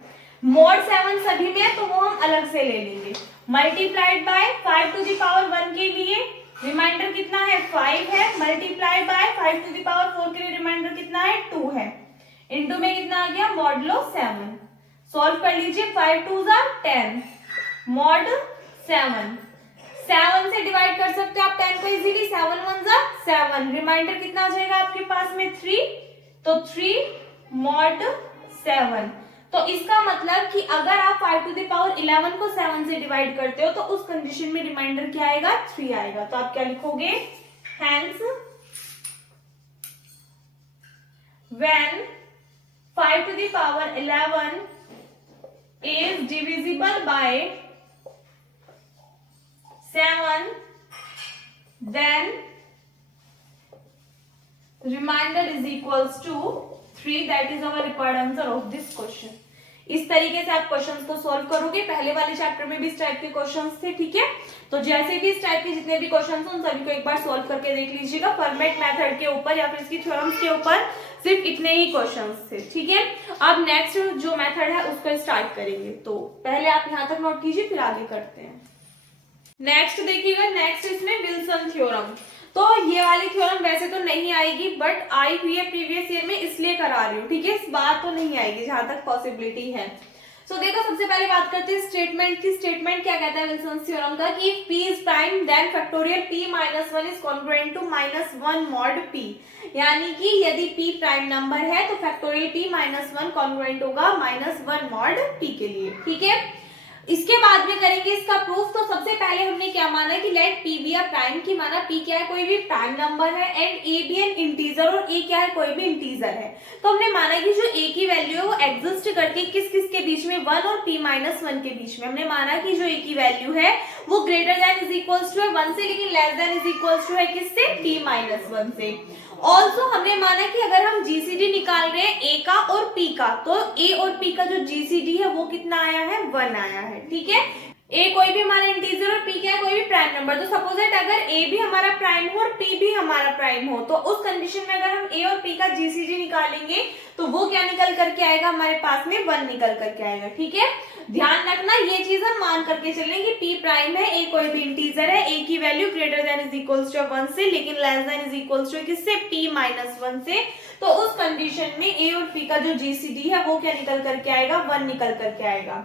मॉड 7 सभी में है तो वो हम अलग से ले लेंगे, multiplied by 5 to the power 1 के लिए रिमाइंडर कितना है, 5 है, multiplied by 5 to the power 4 के लिए रिमाइंडर कितना है, 2 है, इनटू में कितना आ गया, मॉडुलो 7। सॉल्व कर लीजिए, 5 2 जा 10 मॉड 7, 7 से डिवाइड कर सकते हो आप 10 को इजीली, 7 1 जा 7, रिमाइंडर कितना आ जाएगा आपके पास में, 3, तो 3 मॉड 7। तो इसका मतलब कि अगर आप 5 टू द पावर 11 को 7 से डिवाइड करते हो तो उस कंडीशन में रिमाइंडर क्या आएगा, 3 आएगा। तो आप क्या लिखोगे, hence when 5 to the power 11 is divisible by 7 then remainder is equals to 3, that is our required answer of this question। इस तरीके से आप क्वेश्चंस को सॉल्व करोगे। पहले वाले चैप्टर में भी इस टाइप के क्वेश्चंस थे, ठीक है। तो जैसे भी इस टाइप के जितने भी क्वेश्चंस हैं उन सभी को एक बार सॉल्व करके देख लीजिएगा। फॉर्मेट मेथड के ऊपर या फिर इसकी थ्योरम्स के ऊपर सिर्फ इतने ही क्वेश्चंस थे, ठीक है। अब नेक्स्ट जो मेथड है उसको स्टार्ट करेंगे, तो पहले आप यहाँ तक नोट कीजिए फिर आगे करते हैं। नेक्स्ट देखिएगा, नेक्स्ट इसमें विल्सन थ्योरम। तो ये वाली थ्योरम वैसे तो नहीं आएगी बट आई हुई है प्रीवियस ईयर में, इसलिए करा रही हूँ, ठीक है। इस बार तो नहीं आएगी जहां तक पॉसिबिलिटी है। सो देखो सबसे पहले बात करते हैं स्टेटमेंट की। स्टेटमेंट क्या कहता है विल्सन थ्योरम का कि if p is prime then factorial p minus 1 is congruent to minus 1 mod p, यानी कि यदि p प्राइम नंबर है तो फैक्टोरियल p माइनस 1 कॉन्ग्रुएंट होगा माइनस 1 मॉड p के लिए, ठीक है। इसके बाद में करेंगे इसका प्रूफ। तो सबसे पहले हमने क्या माना कि let p be a prime, की माना p क्या है, कोई भी प्राइम नंबर है, एंड a भी एन इंटीजर और a क्या है, कोई भी इंटीजर है। तो हमने माना कि जो a की वैल्यू है वो एग्जिस्ट करती है किस किस के बीच में, 1 और p माइनस 1 के बीच में। हमने माना कि जो a की वैल्यू है वो greater than is equals to है 1 से, लेकिन less than is equals to है किससे, p माइनस 1 से। ऑल्सो हमने माना कि अगर हम जीसीडी निकाल रहे हैं a का और p का, तो a और p का जो जीसीडी है वो कितना आया है, 1 आया है, ठीक है। a कोई भी हमारा इंटीजर और p क्या है, कोई भी प्राइम नंबर। तो सपोज दैट अगर a भी हमारा प्राइम हो और p भी हमारा प्राइम हो, तो उस कंडीशन में अगर हम a और p का जीसीडी निकालेंगे तो वो क्या निकल करके आएगा हमारे पास में, 1 निकल करके आएगा, ठीक है। ध्यान रखना ये चीज हम मान करके चलें कि p प्राइम है, a कोई भी इंटीजर है, a की value greater than is equals to 1 से, लेकिन less than is equals to किससे, p माइनस 1 से। तो उस कंडीशन में a और p का जो जीसीडी है वो क्या निकल करके आएगा, 1 निकल करके आएगा।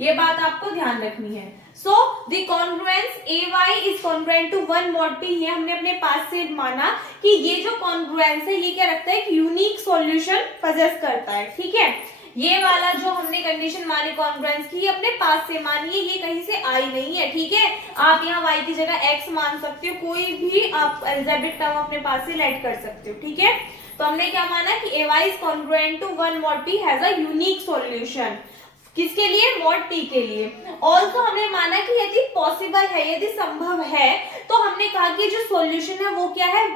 ये बात आपको ध्यान रखनी है। So the congruence ay is congruent to 1 mod p, ये हमने अपने पास से माना कि ये जो कॉन्ग्रुएंस है ये क्या रखता है, एक यूनिक सॉल्यूशन पजेस करता है। ठीक है, ये वाला जो हमने कंडीशन मानी कॉन्ग्रुएंस की, अपने पास से मानिए, ये कहीं से आई नहीं है। ठीक है, आप यहाँ y की जगह x मान सकते हो, कोई भी आप अलजेब्रिक टर्म अपने पास से लेट कर सकते हो। ठीक है, तो हमने क्या माना कि ay is congruent to 1 mod p has a unique solution. किसके लिए, mod p के लिए। ऑल्सो हमने माना कि यदि पॉसिबल है, यदि संभव है, तो हमने कहा कि जो सॉल्यूशन है वो क्या है,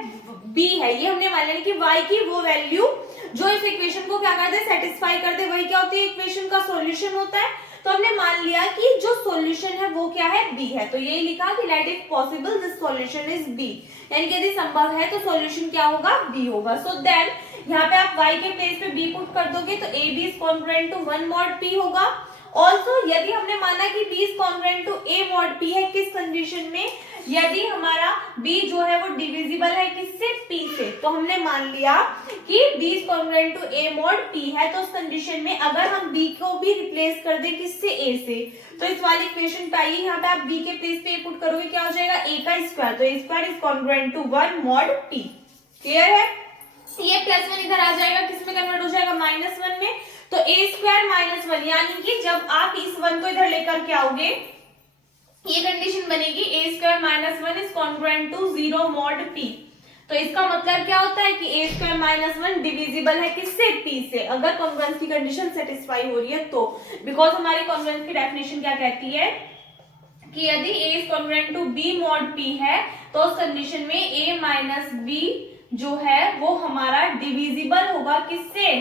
b है। ये हमने मान लिया कि y की वो वैल्यू जो इस इक्वेशन को क्या कर दे, सेटिस्फाई कर दे, वही क्या होती है, इक्वेशन का सॉल्यूशन होता है। तो हमने मान लिया कि जो सॉल्यूशन है वो क्या है, b है। तो यही लिखा कि let if possible this solution is b, यानी कि यदि संभव है तो सॉल्यूशन क्या होगा, b होगा। सो देन यहाँ पे आप y के प्लेस पे b पुट कर दोगे तो a b is congruent to 1 mod p होगा। ऑल्सो यदि हमने माना कि b is congruent to a mod p है, किस कंडीशन में, यदि हमारा b जो है वो डिविजिबल है किससे, p से। तो हमने मान लिया कि b is congruent to a mod p है, तो उस कंडीशन में अगर हम b को भी रिप्लेस कर दें किससे, a से, तो इस वाली इक्वेशन पे आइए, यहाँ पे आप b के प्लेस पे पुट करोगे, क्या हो जाएगा, a का स्क्वायर, तो a square is congruent to 1 mod p। Clear है, ये +1 इधर आ जाएगा, किस में कन्वर्ट हो जाएगा, -1 में। तो a स्क्वायर -1, यानी कि जब आप इस 1 को इधर लेकर के आओगे, ये कंडीशन बनेगी a square -1 is congruent to 0 mod p। तो इसका मतलब क्या होता है कि a स्क्वायर -1 डिविजिबल है किससे, p से, अगर कॉन्ग्रुएंस की कंडीशन सेटिस्फाई हो रही है तो। बिकॉज हमारी कॉन्ग्रुएंस की डेफिनेशन क्या कहती है कि यदि a is congruent to b mod p है, तो उस कंडीशन में a माइनस b जो है वो हमारा डिविजिबल होगा किससे,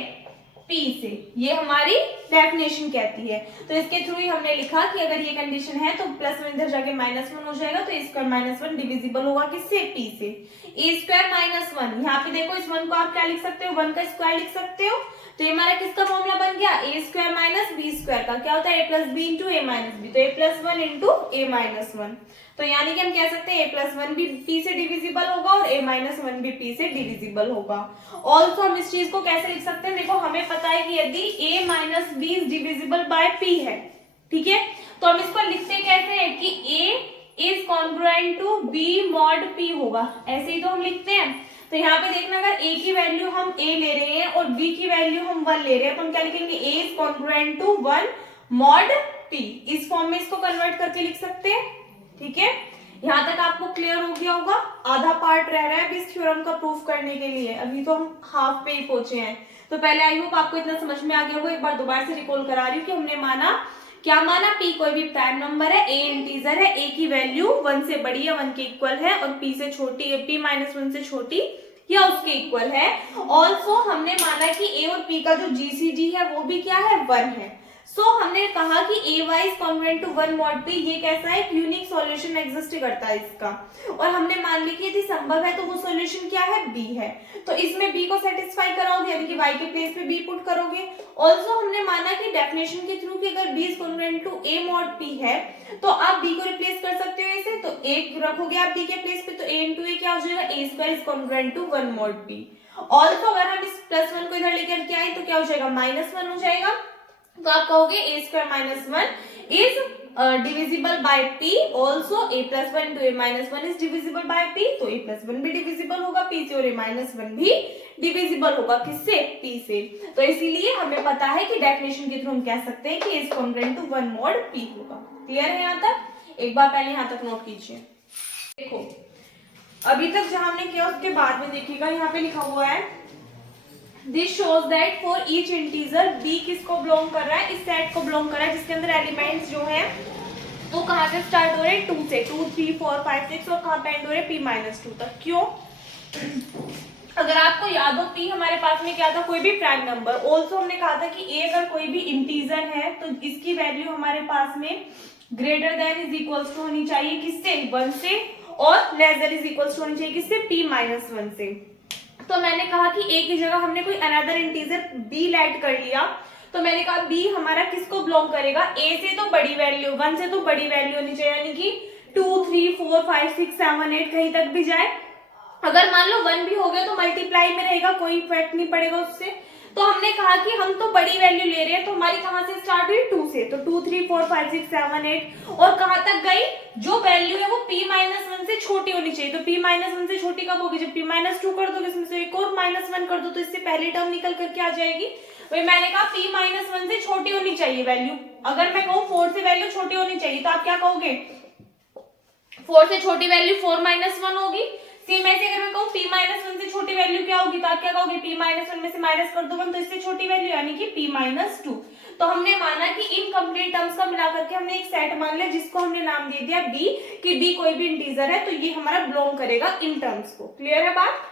p से। ये हमारी डेफिनेशन कहती है। तो इसके थ्रू ही हमने लिखा कि अगर ये कंडीशन है तो +1 इधर जाके -1 हो जाएगा, तो a स्क्वायर -1 डिविजिबल होगा किससे, p से। a स्क्वायर -1, यहाँ पे देखो इस 1 को आप क्या लिख सकते हो, 1 का स्क्वायर लिख सकते हो। तो ये हमारा किसका फॉर्मूला बन गया, a square minus b square का, क्या होता है, a + b into a minus b, तो a +1 इंटू a -1। तो यानी कि हम कह सकते हैं a+1 भी p से डिविजिबल होगा और a -1 भी p से डिविजिबल होगा। ऑल्सो हम इस चीज को कैसे लिख सकते हैं, देखो हमें पता है कि यदि a minus b is divisible by p है, ठीक है, तो हम इसको लिखते कैसे हैं कि a is congruent to b mod p होगा, ऐसे ही तो हम लिखते हैं। तो यहाँ पे देखना, अगर a की वैल्यू हम a ले रहे हैं और b की वैल्यू हम 1 ले रहे हैं, तो हम क्या लिखेंगे, a is congruent to 1 mod p। इस फॉर्म में इसको कन्वर्ट करके लिख सकते हैं। ठीक है, यहाँ तक आपको क्लियर हो गया होगा। आधा पार्ट रह रहा है इस थ्योरम का प्रूफ करने के लिए, अभी तो हम हाफ पे ही पहुंचे हैं। तो पहले आई होप आपको इतना समझ में आ गया होगा, एक बार दोबारा से रिकॉल करा रही हूँ कि हमने माना, क्या माना, p कोई भी प्राइम नंबर है, a इंटीजर है, a की वैल्यू 1 से बड़ी है, 1 के इक्वल है, और p से छोटी, p -1 से छोटी या उसके इक्वल है। ऑल्सो हमने माना कि a और p का जो जीसीडी है वो भी क्या है, 1 है। सो हमने कहा कि ay is congruent to 1 mod p, ये कैसा है, यूनिक सॉल्यूशन एग्जिस्ट करता है इसका। और हमने मान ली कि यदि संभव है तो वो सॉल्यूशन क्या है, b है। तो इसमें b को सेटिस्फाई कराओगे, यानी कि y के प्लेस पे b पुट करोगे। ऑल्सो हमने माना कि डेफिनेशन के थ्रू कि अगर b is congruent to a mod p है, तो आप b को रिप्लेस कर सकते हो ऐसे, तो a रखोगे आप b के प्लेस पे, तो a इंटू a क्या हो जाएगा, a square is congruent to 1 mod p। Also अगर हम इस +1 को इधर लेकर के आए तो क्या हो जाएगा, -1 हो जाएगा। तो आप कहोगे a square -1 is divisible by p, also a +1 into a -1 is divisible by p, तो a +1 भी डिविजिबल होगा p से, और a -1 भी डिविजिबल होगा किससे, p से। तो इसीलिए हमें पता है कि डेफिनेशन के थ्रू हम कह सकते हैं कि is congruent to 1 mod p होगा। क्लियर है यहाँ तक, एक बार पहले यहाँ तक नोट कीजिए। देखो अभी तक जहां हमने किया उसके बाद में देखिएगा, यहाँ पे लिखा हुआ है this shows that for each integer b किसको बिलोंग कर रहा है, इस सेट को बिलोंग कर रहा है जिसके अंदर एलिमेंट्स जो है वो कहाँ से स्टार्ट हो रहे हैं, 2 से, 2 3 4 5 6, और कहाँ पे एंड हो रहे हैं, p-2 तक। क्यों, अगर आपको याद हो p हमारे पास में क्या था, कोई भी प्राइम नंबर। ऑल्सो हमने कहा था कि a अगर कोई भी इंटीजर है तो इसकी वैल्यू हमारे पास में greater than is equals to होनी चाहिए किससे, 1 से, और less than is equals to होनी चाहिए किससे, p-1 से। तो मैंने कहा कि a की जगह हमने कोई अनदर इंटीजर b ऐड कर लिया, तो मैंने कहा बी हमारा किसको बिलोंग करेगा, ए से तो बड़ी वैल्यू, 1 से तो बड़ी वैल्यू होनी चाहिए, यानी कि 2 3 4 5 6 7 8 कहीं तक भी जाए। अगर मान लो 1 भी हो गया तो मल्टीप्लाई में रहेगा, कोई इफेक्ट नहीं पड़ेगा उससे। तो हमने कहा कि हम तो बड़ी वैल्यू ले रहे हैं, तो हमारी कहां से स्टार्ट हुई, 2 से, तो 2 3 4 5 6 7 8 और कहां तक गई, जो वैल्यू है वो p माइनस 1 से छोटी होनी चाहिए। तो p माइनस 1 से छोटी कब होगी, जब p माइनस 2 कर दोगे, इसमें से एक और माइनस 1 कर दो तो इससे पहली टर्म निकल करके आ जाएगी। वही मैंने कहा p माइनस 1 से छोटी होनी चाहिए वैल्यू। अगर मैं कहूँ 4 से वैल्यू छोटी होनी चाहिए तो आप क्या कहोगे, 4 से छोटी वैल्यू 4 माइनस 1 होगी। सेम ऐसे अगर मैं कहूँ p माइनस 1 से छोटी वैल्यू क्या होगी, तो आप क्या कहोगे, p माइनस 1 में से माइनस कर दो 1 तो इससे छोटी वैल्यू यानी कि p माइनस 2। तो हमने माना कि इनकम्प्लीट टर्म्स का मिला करके हमने एक सेट मान लिया जिसको हमने नाम दे दिया b, कि b कोई भी इंटीजर है तो ये हमारा बिलोंग करेगा इन टर्म्स को। क्लियर है बात।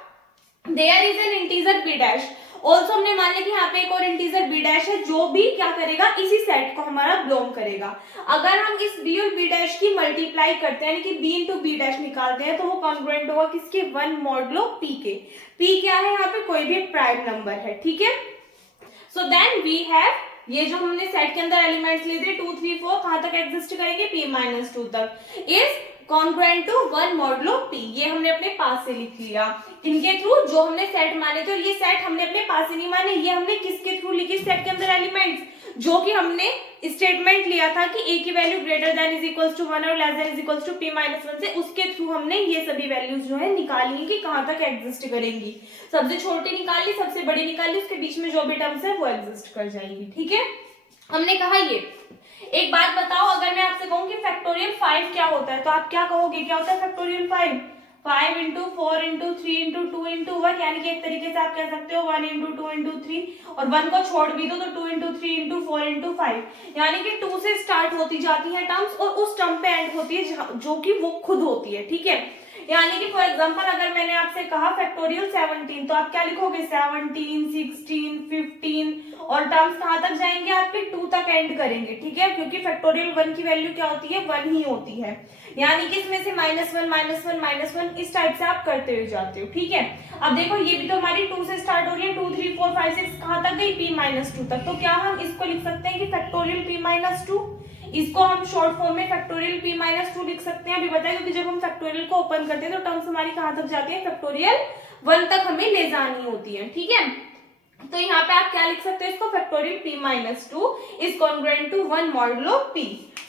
There is an integer b dash, also हमने मान लिया कि यहाँ पे एक और इंटीजर b डैश है जो भी क्या करेगा, इसी सेट को हमारा बिलोंग करेगा। अगर हम इस b और b डैश की मल्टीप्लाई करते हैं यानी कि b इंटू b डैश निकालते हैं तो वो कॉन्ग्रुएंट होगा किसके, 1 मॉडुलो p के। p क्या है, यहाँ पे कोई भी प्राइम नंबर है, ठीक है। सो देन वी हैव, ये जो हमने सेट के अंदर एलिमेंट्स लिए थे 2 3 4 कहां तक एग्जिस्ट करेंगे, p माइनस 2 तक, is congruent to 1 modulo p। ये हमने अपने पास से लिख लिया इनके थ्रू जो हमने सेट माने थे। और ये सेट हमने अपने पास से नहीं माने, ये हमने किसके थ्रू लिखी, सेट के अंदर एलिमेंट्स जो कि हमने स्टेटमेंट लिया था कि a की value greater than is equals to 1 और less than is equals to p minus 1 से, उसके थ्रू हमने ये सभी वैल्यूज जो है निकाली कि कहां तक एग्जिस्ट करेंगी। सबसे छोटी निकाल ली, सबसे बड़ी निकाल ली, उसके बीच में जो भी टर्म्स है वो एग्जिस्ट कर जाएंगी, ठीक है। हमने कहा ये। एक बात बताओ, अगर मैं आपसे कहूं कि फैक्टोरियल 5 क्या होता है तो आप क्या कहोगे, क्या होता है factorial 5, 5 into 4 into 3 into 2 into 1, यानी कि एक तरीके से आप कह सकते हो 1 इंटू 2 इंटू 3 और 1 को छोड़ भी दो तो 2 इंटू 3 इंटू 4 इंटू 5, यानी कि 2 से स्टार्ट होती जाती है टर्म्स और उस टर्म पे एंड होती है जो कि वो खुद होती है, ठीक है। यानी कि फॉर एग्जांपल अगर मैंने आपसे कहा फैक्टोरियल 17 तो आप क्या लिखोगे, 17 16 15 और टर्म्स कहां तक जाएंगे आपके 2 तक एंड करेंगे, ठीक है, क्योंकि फैक्टोरियल 1 की वैल्यू क्या होती है, 1 ही होती है। यानी कि इसमें से -1 इस टाइप से आप करते हुए जाते हो, ठीक है। अब देखो ये भी तो हमारी 2 से स्टार्ट हो रही है, 2 3 4 5 6 कहां तक गई, p माइनस 2 तक। तो क्या हम इसको लिख सकते हैं कि फैक्टोरियल p माइनस 2, इसको हम शॉर्ट फॉर्म में फैक्टोरियल p माइनस 2 लिख सकते हैं। अभी बताइए, क्योंकि जब हम फैक्टोरियल को ओपन करते हैं तो टर्म्स हमारी कहां तक जाती है, फैक्टोरियल 1 तक हमें ले जानी होती है, ठीक है। तो यहाँ पे आप क्या लिख सकते हो, इसको factorial p minus 2 is congruent to 1 modulo p।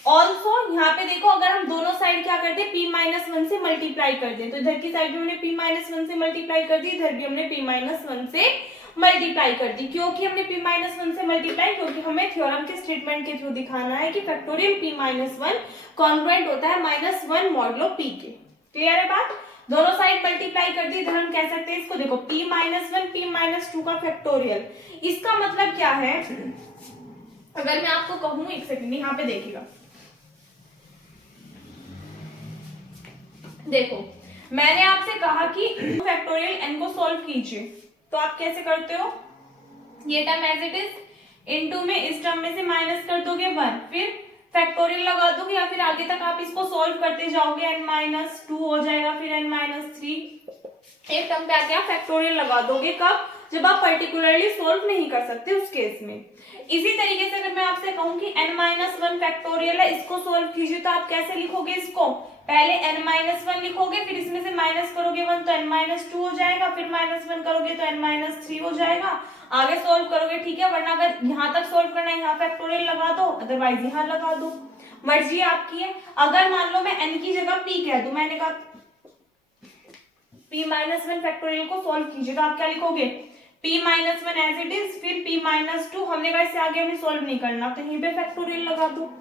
Also यहाँ पे देखो, अगर हम दोनों साइड क्या करते हैं, p माइनस 1 से मल्टीप्लाई कर दें, तो इधर की साइड भी हमने p माइनस 1 से मल्टीप्लाई कर दी, इधर भी हमने p माइनस 1 से मल्टीप्लाई कर दी। क्योंकि हमने p माइनस 1 से मल्टीप्लाई, क्योंकि हमें थ्योरम के स्टेटमेंट के थ्रू दिखाना है कि फैक्टोरियल p माइनस 1 कॉन्ग्रुएंट होता है -1 मॉडुलो p के। क्लियर है बात। दोनों साइड मल्टीप्लाई कर दी, इधर हम कह सकते हैं इसको, देखो p माइनस 1 p माइनस 2 का फैक्टोरियल। इसका मतलब क्या है, अगर मैं आपको कहूं, एक सेकंड यहाँ पे देखिएगा, देखो मैंने आपसे कहा कि फैक्टोरियल n को सॉल्व कीजिए, तो आप कैसे करते हो, ये term as it is into में इस टर्म में से माइनस कर दोगे 1, फिर फैक्टोरियल लगा दोगे या फिर आगे तक आप इसको सॉल्व करते जाओगे, n माइनस 2 हो जाएगा, फिर n माइनस 3, एक टर्म पे आके आप फैक्टोरियल लगा दोगे। कब, जब आप पर्टिकुलरली सॉल्व नहीं कर सकते उस केस में। इसी तरीके से अगर मैं आपसे कहूं कि n माइनस 1 फैक्टोरियल है, इसको सॉल्व कीजिए, तो आप कैसे लिखोगे इसको, पहले n माइनस 1 लिखोगे, फिर इसमें से माइनस करोगे 1 तो n माइनस 2 हो जाएगा, फिर -1 करोगे तो n माइनस 3 हो जाएगा, आगे सॉल्व करोगे, ठीक है। वरना अगर यहाँ तक सॉल्व करना है, यहाँ फैक्टोरियल लगा दो, अदरवाइज यहाँ लगा दो, मर्जी आपकी है। अगर मान लो मैं n की जगह p कह दूं, मैंने कहा p माइनस 1 फैक्टोरियल को सॉल्व कीजिए, तो आप क्या लिखोगे, p minus 1 as it is, फिर p माइनस 2, हमने कहा इससे आगे हमें सॉल्व नहीं करना, तो यहीं पे फैक्टोरियल लगा दो।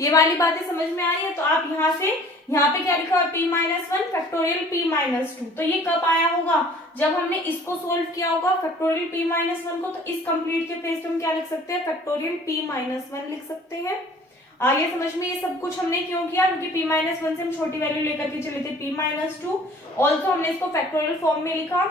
ये वाली बातें समझ में आई है। तो आप यहाँ से यहाँ पे क्या लिखा है, p minus 1 factorial p minus 2, तो ये कब आया होगा, जब हमने इसको सोल्व किया होगा फैक्टोरियल p माइनस 1 को, तो इस कंप्लीट के प्लेस पे हम क्या लिख सकते हैं, फैक्टोरियल p माइनस 1 लिख सकते हैं। आगे समझ में, ये सब कुछ हमने क्यों किया, क्योंकि p माइनस 1 से हम छोटी वैल्यू लेकर के चले थे p माइनस 2, ऑल्सो हमने इसको फैक्टोरियल फॉर्म में लिखा,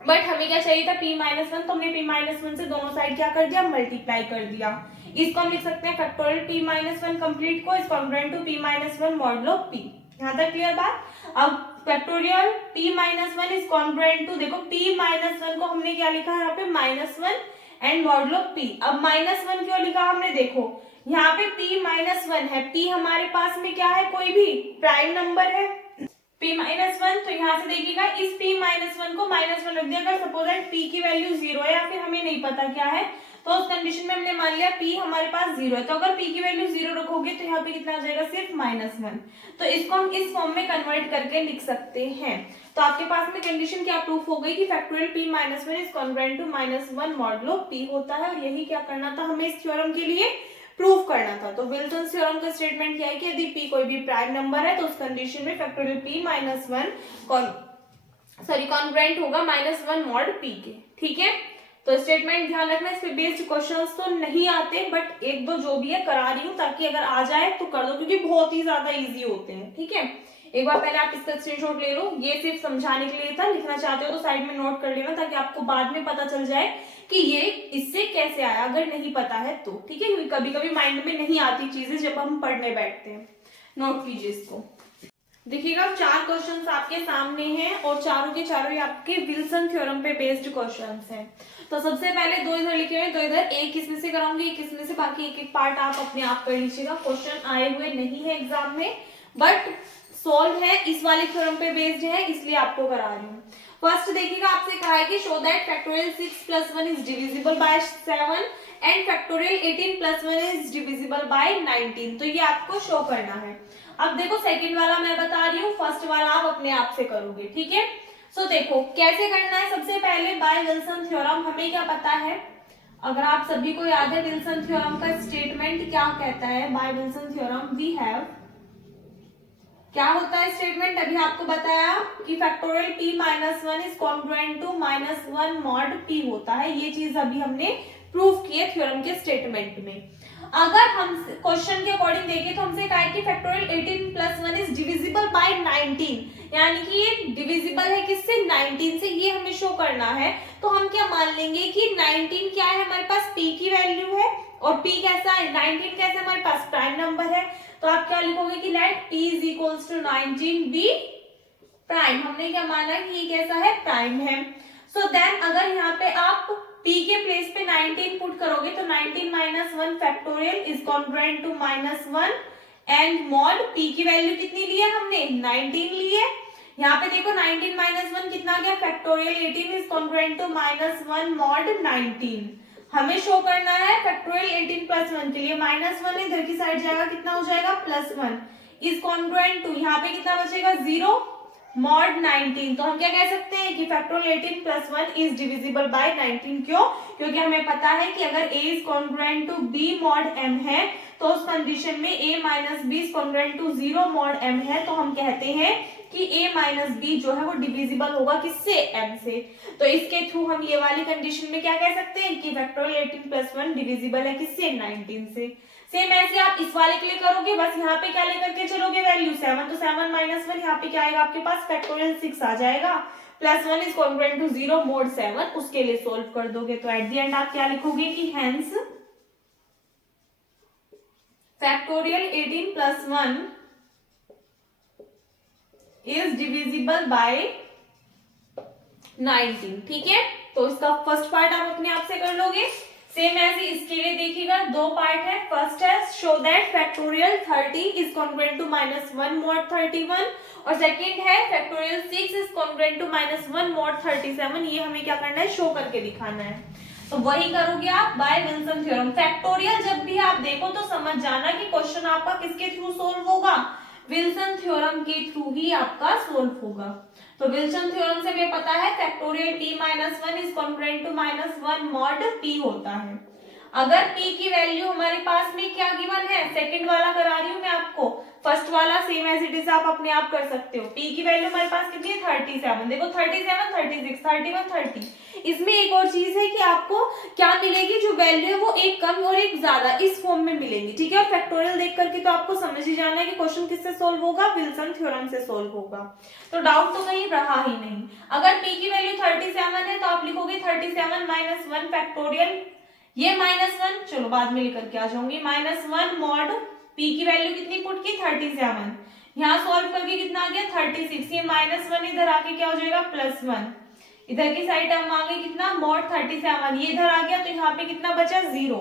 बट हमें क्या चाहिए था, p माइनस 1, तो हमने p माइनस 1 से दोनों साइड क्या कर दिया, मल्टीप्लाई कर दिया। इसको हम लिख सकते हैं फैक्टोरियल p माइनस 1 कंप्लीट को is congruent to p minus 1 modulo p। यहाँ तक क्लियर बात। अब factorial p minus 1 is congruent to, देखो p माइनस 1 को हमने क्या लिखा है यहाँ पे -1 एंड मॉडुलो p। अब -1 क्यों लिखा हमने, देखो यहाँ पे p -1 है, p हमारे पास में क्या है, कोई भी प्राइम नंबर है p -1, तो यहाँ से देखिएगा इस p -1 को -1 रख दिया। अगर सपोज दैट p की वैल्यू 0 है या फिर हमें नहीं पता क्या है, तो उस कंडीशन में हमने मान लिया p हमारे पास 0 है, तो अगर p की वैल्यू 0 रखोगे तो यहाँ पे कितना आ जाएगा, सिर्फ -1। तो इसको हम इस फॉर्म में कन्वर्ट करके लिख सकते हैं। तो आपके पास में कंडीशन क्या प्रूफ हो गई कि factorial p -1 is congruent to -1 modulo p होता है। और यही क्या करना था हमें इस थ्योरम के लिए, प्रूफ करना था। तो विल्सन थ्योरम का स्टेटमेंट क्या है कि यदि p कोई भी प्राइम नंबर है तो उस कंडीशन में फैक्टोरियल p -1 कॉन्ग्रुएंट होगा -1 मॉड p के। ठीक है, तो स्टेटमेंट ध्यान रखना, इस पे बेस्ड क्वेश्चंस तो नहीं आते, बट एक दो जो भी है करा रही हूँ ताकि अगर आ जाए तो कर दो, क्योंकि बहुत ही ज्यादा इजी होते हैं। ठीक है, एक बार पहले आप इसका स्क्रीनशॉट ले लो, ये सिर्फ समझाने के लिए था, लिखना चाहते हो तो साइड में नोट कर लेना ताकि आपको बाद में पता चल जाए कि ये इससे कैसे आया, अगर नहीं पता है तो। ठीक है, क्योंकि कभी कभी माइंड में नहीं आती चीजें जब हम पढ़ने बैठते हैं। नोट कीजिए इसको। देखिएगा 4 क्वेश्चंस आपके सामने हैं और चारों के चारों ही आपके विल्सन थ्योरम पे बेस्ड क्वेश्चंस हैं। तो सबसे पहले 2 इधर लिखे हुए, 2 इधर, एक इसमें से कराऊंगी, एक इसमें से, बाकी एक एक पार्ट आप अपने आप कर लीजिएगा। क्वेश्चन आए हुए नहीं है एग्जाम में, बट सोल्व है, इस वाले थ्योरम पे बेस्ड है, इसलिए आपको करा रही हूँ। फर्स्ट देखिएगा, आपसे कहा है कि show that factorial 6 + 1 is divisible by 7 and factorial 18 + 1 is divisible bye 19। तो ये आपको शो करना है। अब देखो सेकंड वाला मैं बता रही हूँ, फर्स्ट वाला आप अपने आप से करोगे। ठीक है, सो देखो कैसे करना है। सबसे पहले बाय विल्सन थ्योरम हमें क्या पता है, अगर आप सभी को याद है विल्सन थ्योरम का स्टेटमेंट क्या कहता है। By Wilson theorem we have, क्या होता है स्टेटमेंट, अभी आपको बताया कि factorial p -1 is congruent to -1 mod p होता है। ये चीज अभी हमने प्रूफ की है थ्योरम के स्टेटमेंट में। अगर हम क्वेश्चन के अकॉर्डिंग देखें तो हमसे कहा है कि फैक्टोरियल 18 + 1 इज डिविजिबल बाय 19, यानी कि ये डिविजिबल है किससे, 19 से, ये हमें शो करना है। तो हम क्या मान लेंगे कि 19 क्या है, हमारे पास p की वैल्यू है, और p कैसा है, 19 कैसा हमारे पास प्राइम नंबर है। तो आप क्या लिखोगे कि लेट p = 19 बी प्राइम। हमने क्या माना कि ये कैसा है, प्राइम है। सो देन अगर यहाँ पे आप p के प्लेस पे 19 पुट करोगे तो 19 - 1 factorial is congruent to -1 and mod p की वैल्यू कितनी ली है हमने, 19 ली है। यहाँ पे देखो 19 - 1 कितना गया, factorial 18 is congruent to -1 mod 19। हमें शो करना है फैक्टोरियल 18 + 1 के लिए, -1 इधर की साइड जाएगा, कितना हो जाएगा, +1 इज कॉन्ग्रुएंट टू, यहाँ पे कितना बचेगा, 0 मॉड 19। तो हम क्या कह सकते हैं कि फैक्टोरियल 18 + 1 इज डिविजिबल बाय 19। क्यों, क्योंकि हमें पता है कि अगर a is congruent to b mod m है तो उस कंडीशन में a - b is congruent to 0 mod m है, तो हम कहते हैं कि a - b जो है वो डिविजिबल होगा किससे, m से। तो इसके थ्रू हम ये वाली कंडीशन में क्या कह सकते हैं कि फैक्टोरियल 18 + 1 डिविजिबल है किससे, 19 से। सेम ऐसे आप इस वाले के लिए करोगे, बस यहाँ पे क्या लेकर के चलोगे, वैल्यू 7, तो 7 - 1 यहाँ पे क्या आएगा आपके पास, फैक्टोरियल 6 आ जाएगा, +1 इज कॉन्ग्रुएंट टू 0 मॉड 7, उसके लिए सोल्व कर दोगे। तो एट द एंड आप क्या लिखोगे कि hence factorial 18 + 1 is divisible bye 19। ठीक है, तो इसका फर्स्ट पार्ट आप अपने आप से कर लोगे। सेम ऐसे इसके लिए देखिएगा 2 पार्ट है। फर्स्ट है show that factorial 30 is congruent to -1 mod 31, और सेकंड है factorial 6 is congruent to -1 mod 37। ये हमें क्या करना है, शो करके दिखाना है। तो वही करोगे आप बाय विल्सन थ्योरम। फैक्टोरियल जब भी आप देखो तो समझ जाना कि क्वेश्चन आपका किसके थ्रू सोल्व होगा, विल्सन थ्योरम के थ्रू ही आपका सोल्व होगा। तो विल्सन थ्योरम से हमें पता है factorial p - 1 is congruent to -1 mod p होता है। अगर p की वैल्यू हमारे पास में क्या गिवन है, सेकंड वाला करा रही हूं मैं आपको, फर्स्ट वाला सेम एज इट इज आप अपने आप कर सकते हो। p की वैल्यू हमारे पास कितनी है, 37। देखो 37, 36, 31, 30। इसमें एक और चीज है कि आपको क्या मिलेगी, जो वैल्यू है वो एक कम और एक ज्यादा इस फॉर्म में मिलेंगी। ठीक है, और फैक्टोरियल देख करके तो आपको समझ ही जाना है कि क्वेश्चन किससे सोल्व होगा, विल्सन थ्योरम से सोल्व होगा। तो डाउट तो कहीं रहा ही नहीं। अगर p की वैल्यू 37 है तो आप लिखोगे 37 - 1 फैक्टोरियल, ये -1 चलो बाद में लेकर के आ जाऊंगी, -1 मॉड p की वैल्यू कितनी पुट की, 37। यहाँ सॉल्व करके कितना आ गया, 36। ये -1 इधर आके क्या हो जाएगा, +1। इधर की साइड टर्म आ गई कितना, mod 37, ये इधर आ गया तो यहाँ पे कितना बचा, 0।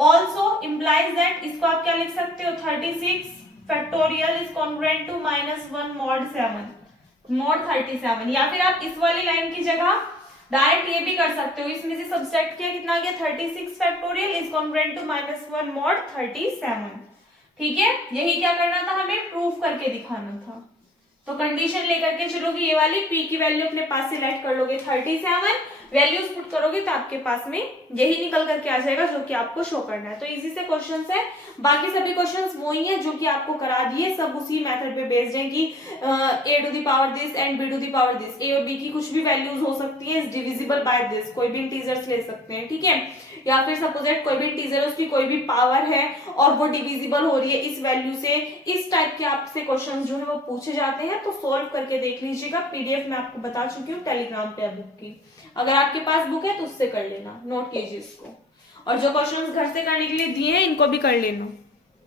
ऑल्सो इम्प्लाइज दैट, इसको आप क्या लिख सकते हो, 36 factorial is congruent to -1 mod 7, mod 37। या फिर आप इस वाली लाइन की जगह डायरेक्ट ये भी कर सकते हो, इसमें से सब्सट्रैक्ट किया कितना आ गया, 36 factorial is congruent to -1 mod 37। ठीक है, यही क्या करना था, हमें प्रूफ करके दिखाना था। तो कंडीशन लेकर के चलोगे, ये वाली p की वैल्यू अपने पास सिलेक्ट कर लोगे, 37 वैल्यूज पुट करोगे तो आपके पास में यही निकल करके आ जाएगा जो कि आपको शो करना है। तो इजी से क्वेश्चंस है, बाकी सभी क्वेश्चंस वही है जो कि आपको करा दिए, सब उसी मेथड पे बेस्ड है कि a to the power this and b to the power this, a और b की कुछ भी वैल्यूज हो सकती है, इज डिविजिबल बाय दिस, कोई भी इंटीजर्स ले सकते हैं। ठीक है, या फिर सपोजेट कोई भी इंटीजर उसकी कोई भी पावर है और वो डिविजिबल हो रही है इस वैल्यू से, इस टाइप के आपसे क्वेश्चन जो है वो पूछे जाते हैं। तो सोल्व करके देख लीजिएगा, पीडीएफ में आपको बता चुकी हूँ टेलीग्राम पे बुक की, अगर आपके पास बुक है तो उससे कर लेना, नोट कीजिए इसको, और जो क्वेश्चंस घर से करने के लिए दिए हैं इनको भी कर लेना।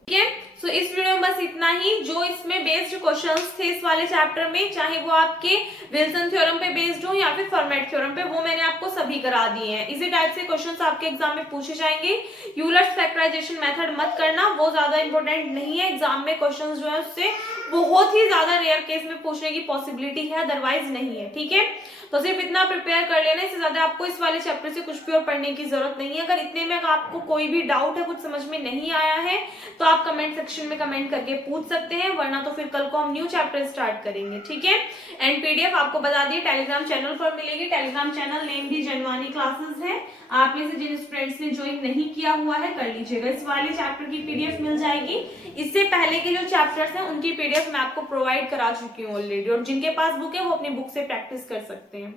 ठीक है, सो इस वीडियो में बस इतना ही। जो इसमें बेस्ड क्वेश्चंस थे इस वाले चैप्टर में, चाहे वो आपके विल्सन थ्योरम पे बेस्ड हो या फिर फॉर्मेट थ्योरम पे, वो मैंने आपको सभी करा दिए हैं। इसी टाइप से क्वेश्चंस आपके एग्जाम में पूछे जाएंगे। यूलर्स फैक्टराइजेशन मेथड मत करना, वो ज्यादा इंपॉर्टेंट नहीं है, एग्जाम में क्वेश्चंस जो है उससे बहुत ही ज्यादा रेयर केस में पूछने की पॉसिबिलिटी है, अदरवाइज नहीं है। ठीक है, तो सिर्फ इतना प्रिपेयर कर लेना, इससे ज्यादा आपको इस वाले चैप्टर से कुछ भी और पढ़ने की जरूरत नहीं है। अगर इतने में आपको कोई भी डाउट है, कुछ समझ में नहीं आया है, तो आप कमेंट सेक्शन में कमेंट करके पूछ सकते हैं, वरना तो फिर कल को हम न्यू चैप्टर स्टार्ट करेंगे। ठीक है, एंड पीडीएफ आपको बता दिए टेलीग्राम चैनल पर मिलेगी। टेलीग्राम चैनल नेम भी जनवानी क्लासेस है, आप में से जिन स्टूडेंट्स ने ज्वाइन नहीं किया हुआ है कर लीजिएगा। इस वाले चैप्टर की पीडीएफ मिल जाएगी, इससे पहले के जो चैप्टर्स हैं उनकी पीडीएफ मैं आपको प्रोवाइड करा चुकी हूँ ऑलरेडी, और जिनके पास बुक है वो अपनी बुक से प्रैक्टिस कर सकते हैं।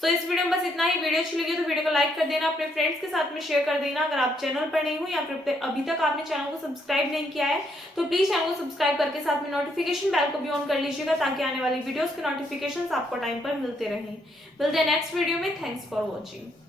तो इस वीडियो में बस इतना ही। वीडियो अच्छी लगी तो वीडियो को लाइक कर देना, अपने फ्रेंड्स के साथ में शेयर कर देना। अगर आप चैनल पर नहीं हो या फिर अभी तक आपने चैनल को सब्सक्राइब नहीं किया है तो प्लीज चैनल को सब्सक्राइब करके साथ में नोटिफिकेशन बेल को भी ऑन कर लीजिएगा, ताकि आने वाली वीडियोस के नोटिफिकेशन आपको टाइम पर मिलते रहें। मिलते हैं नेक्स्ट वीडियो में, थैंक्स फॉर वॉचिंग।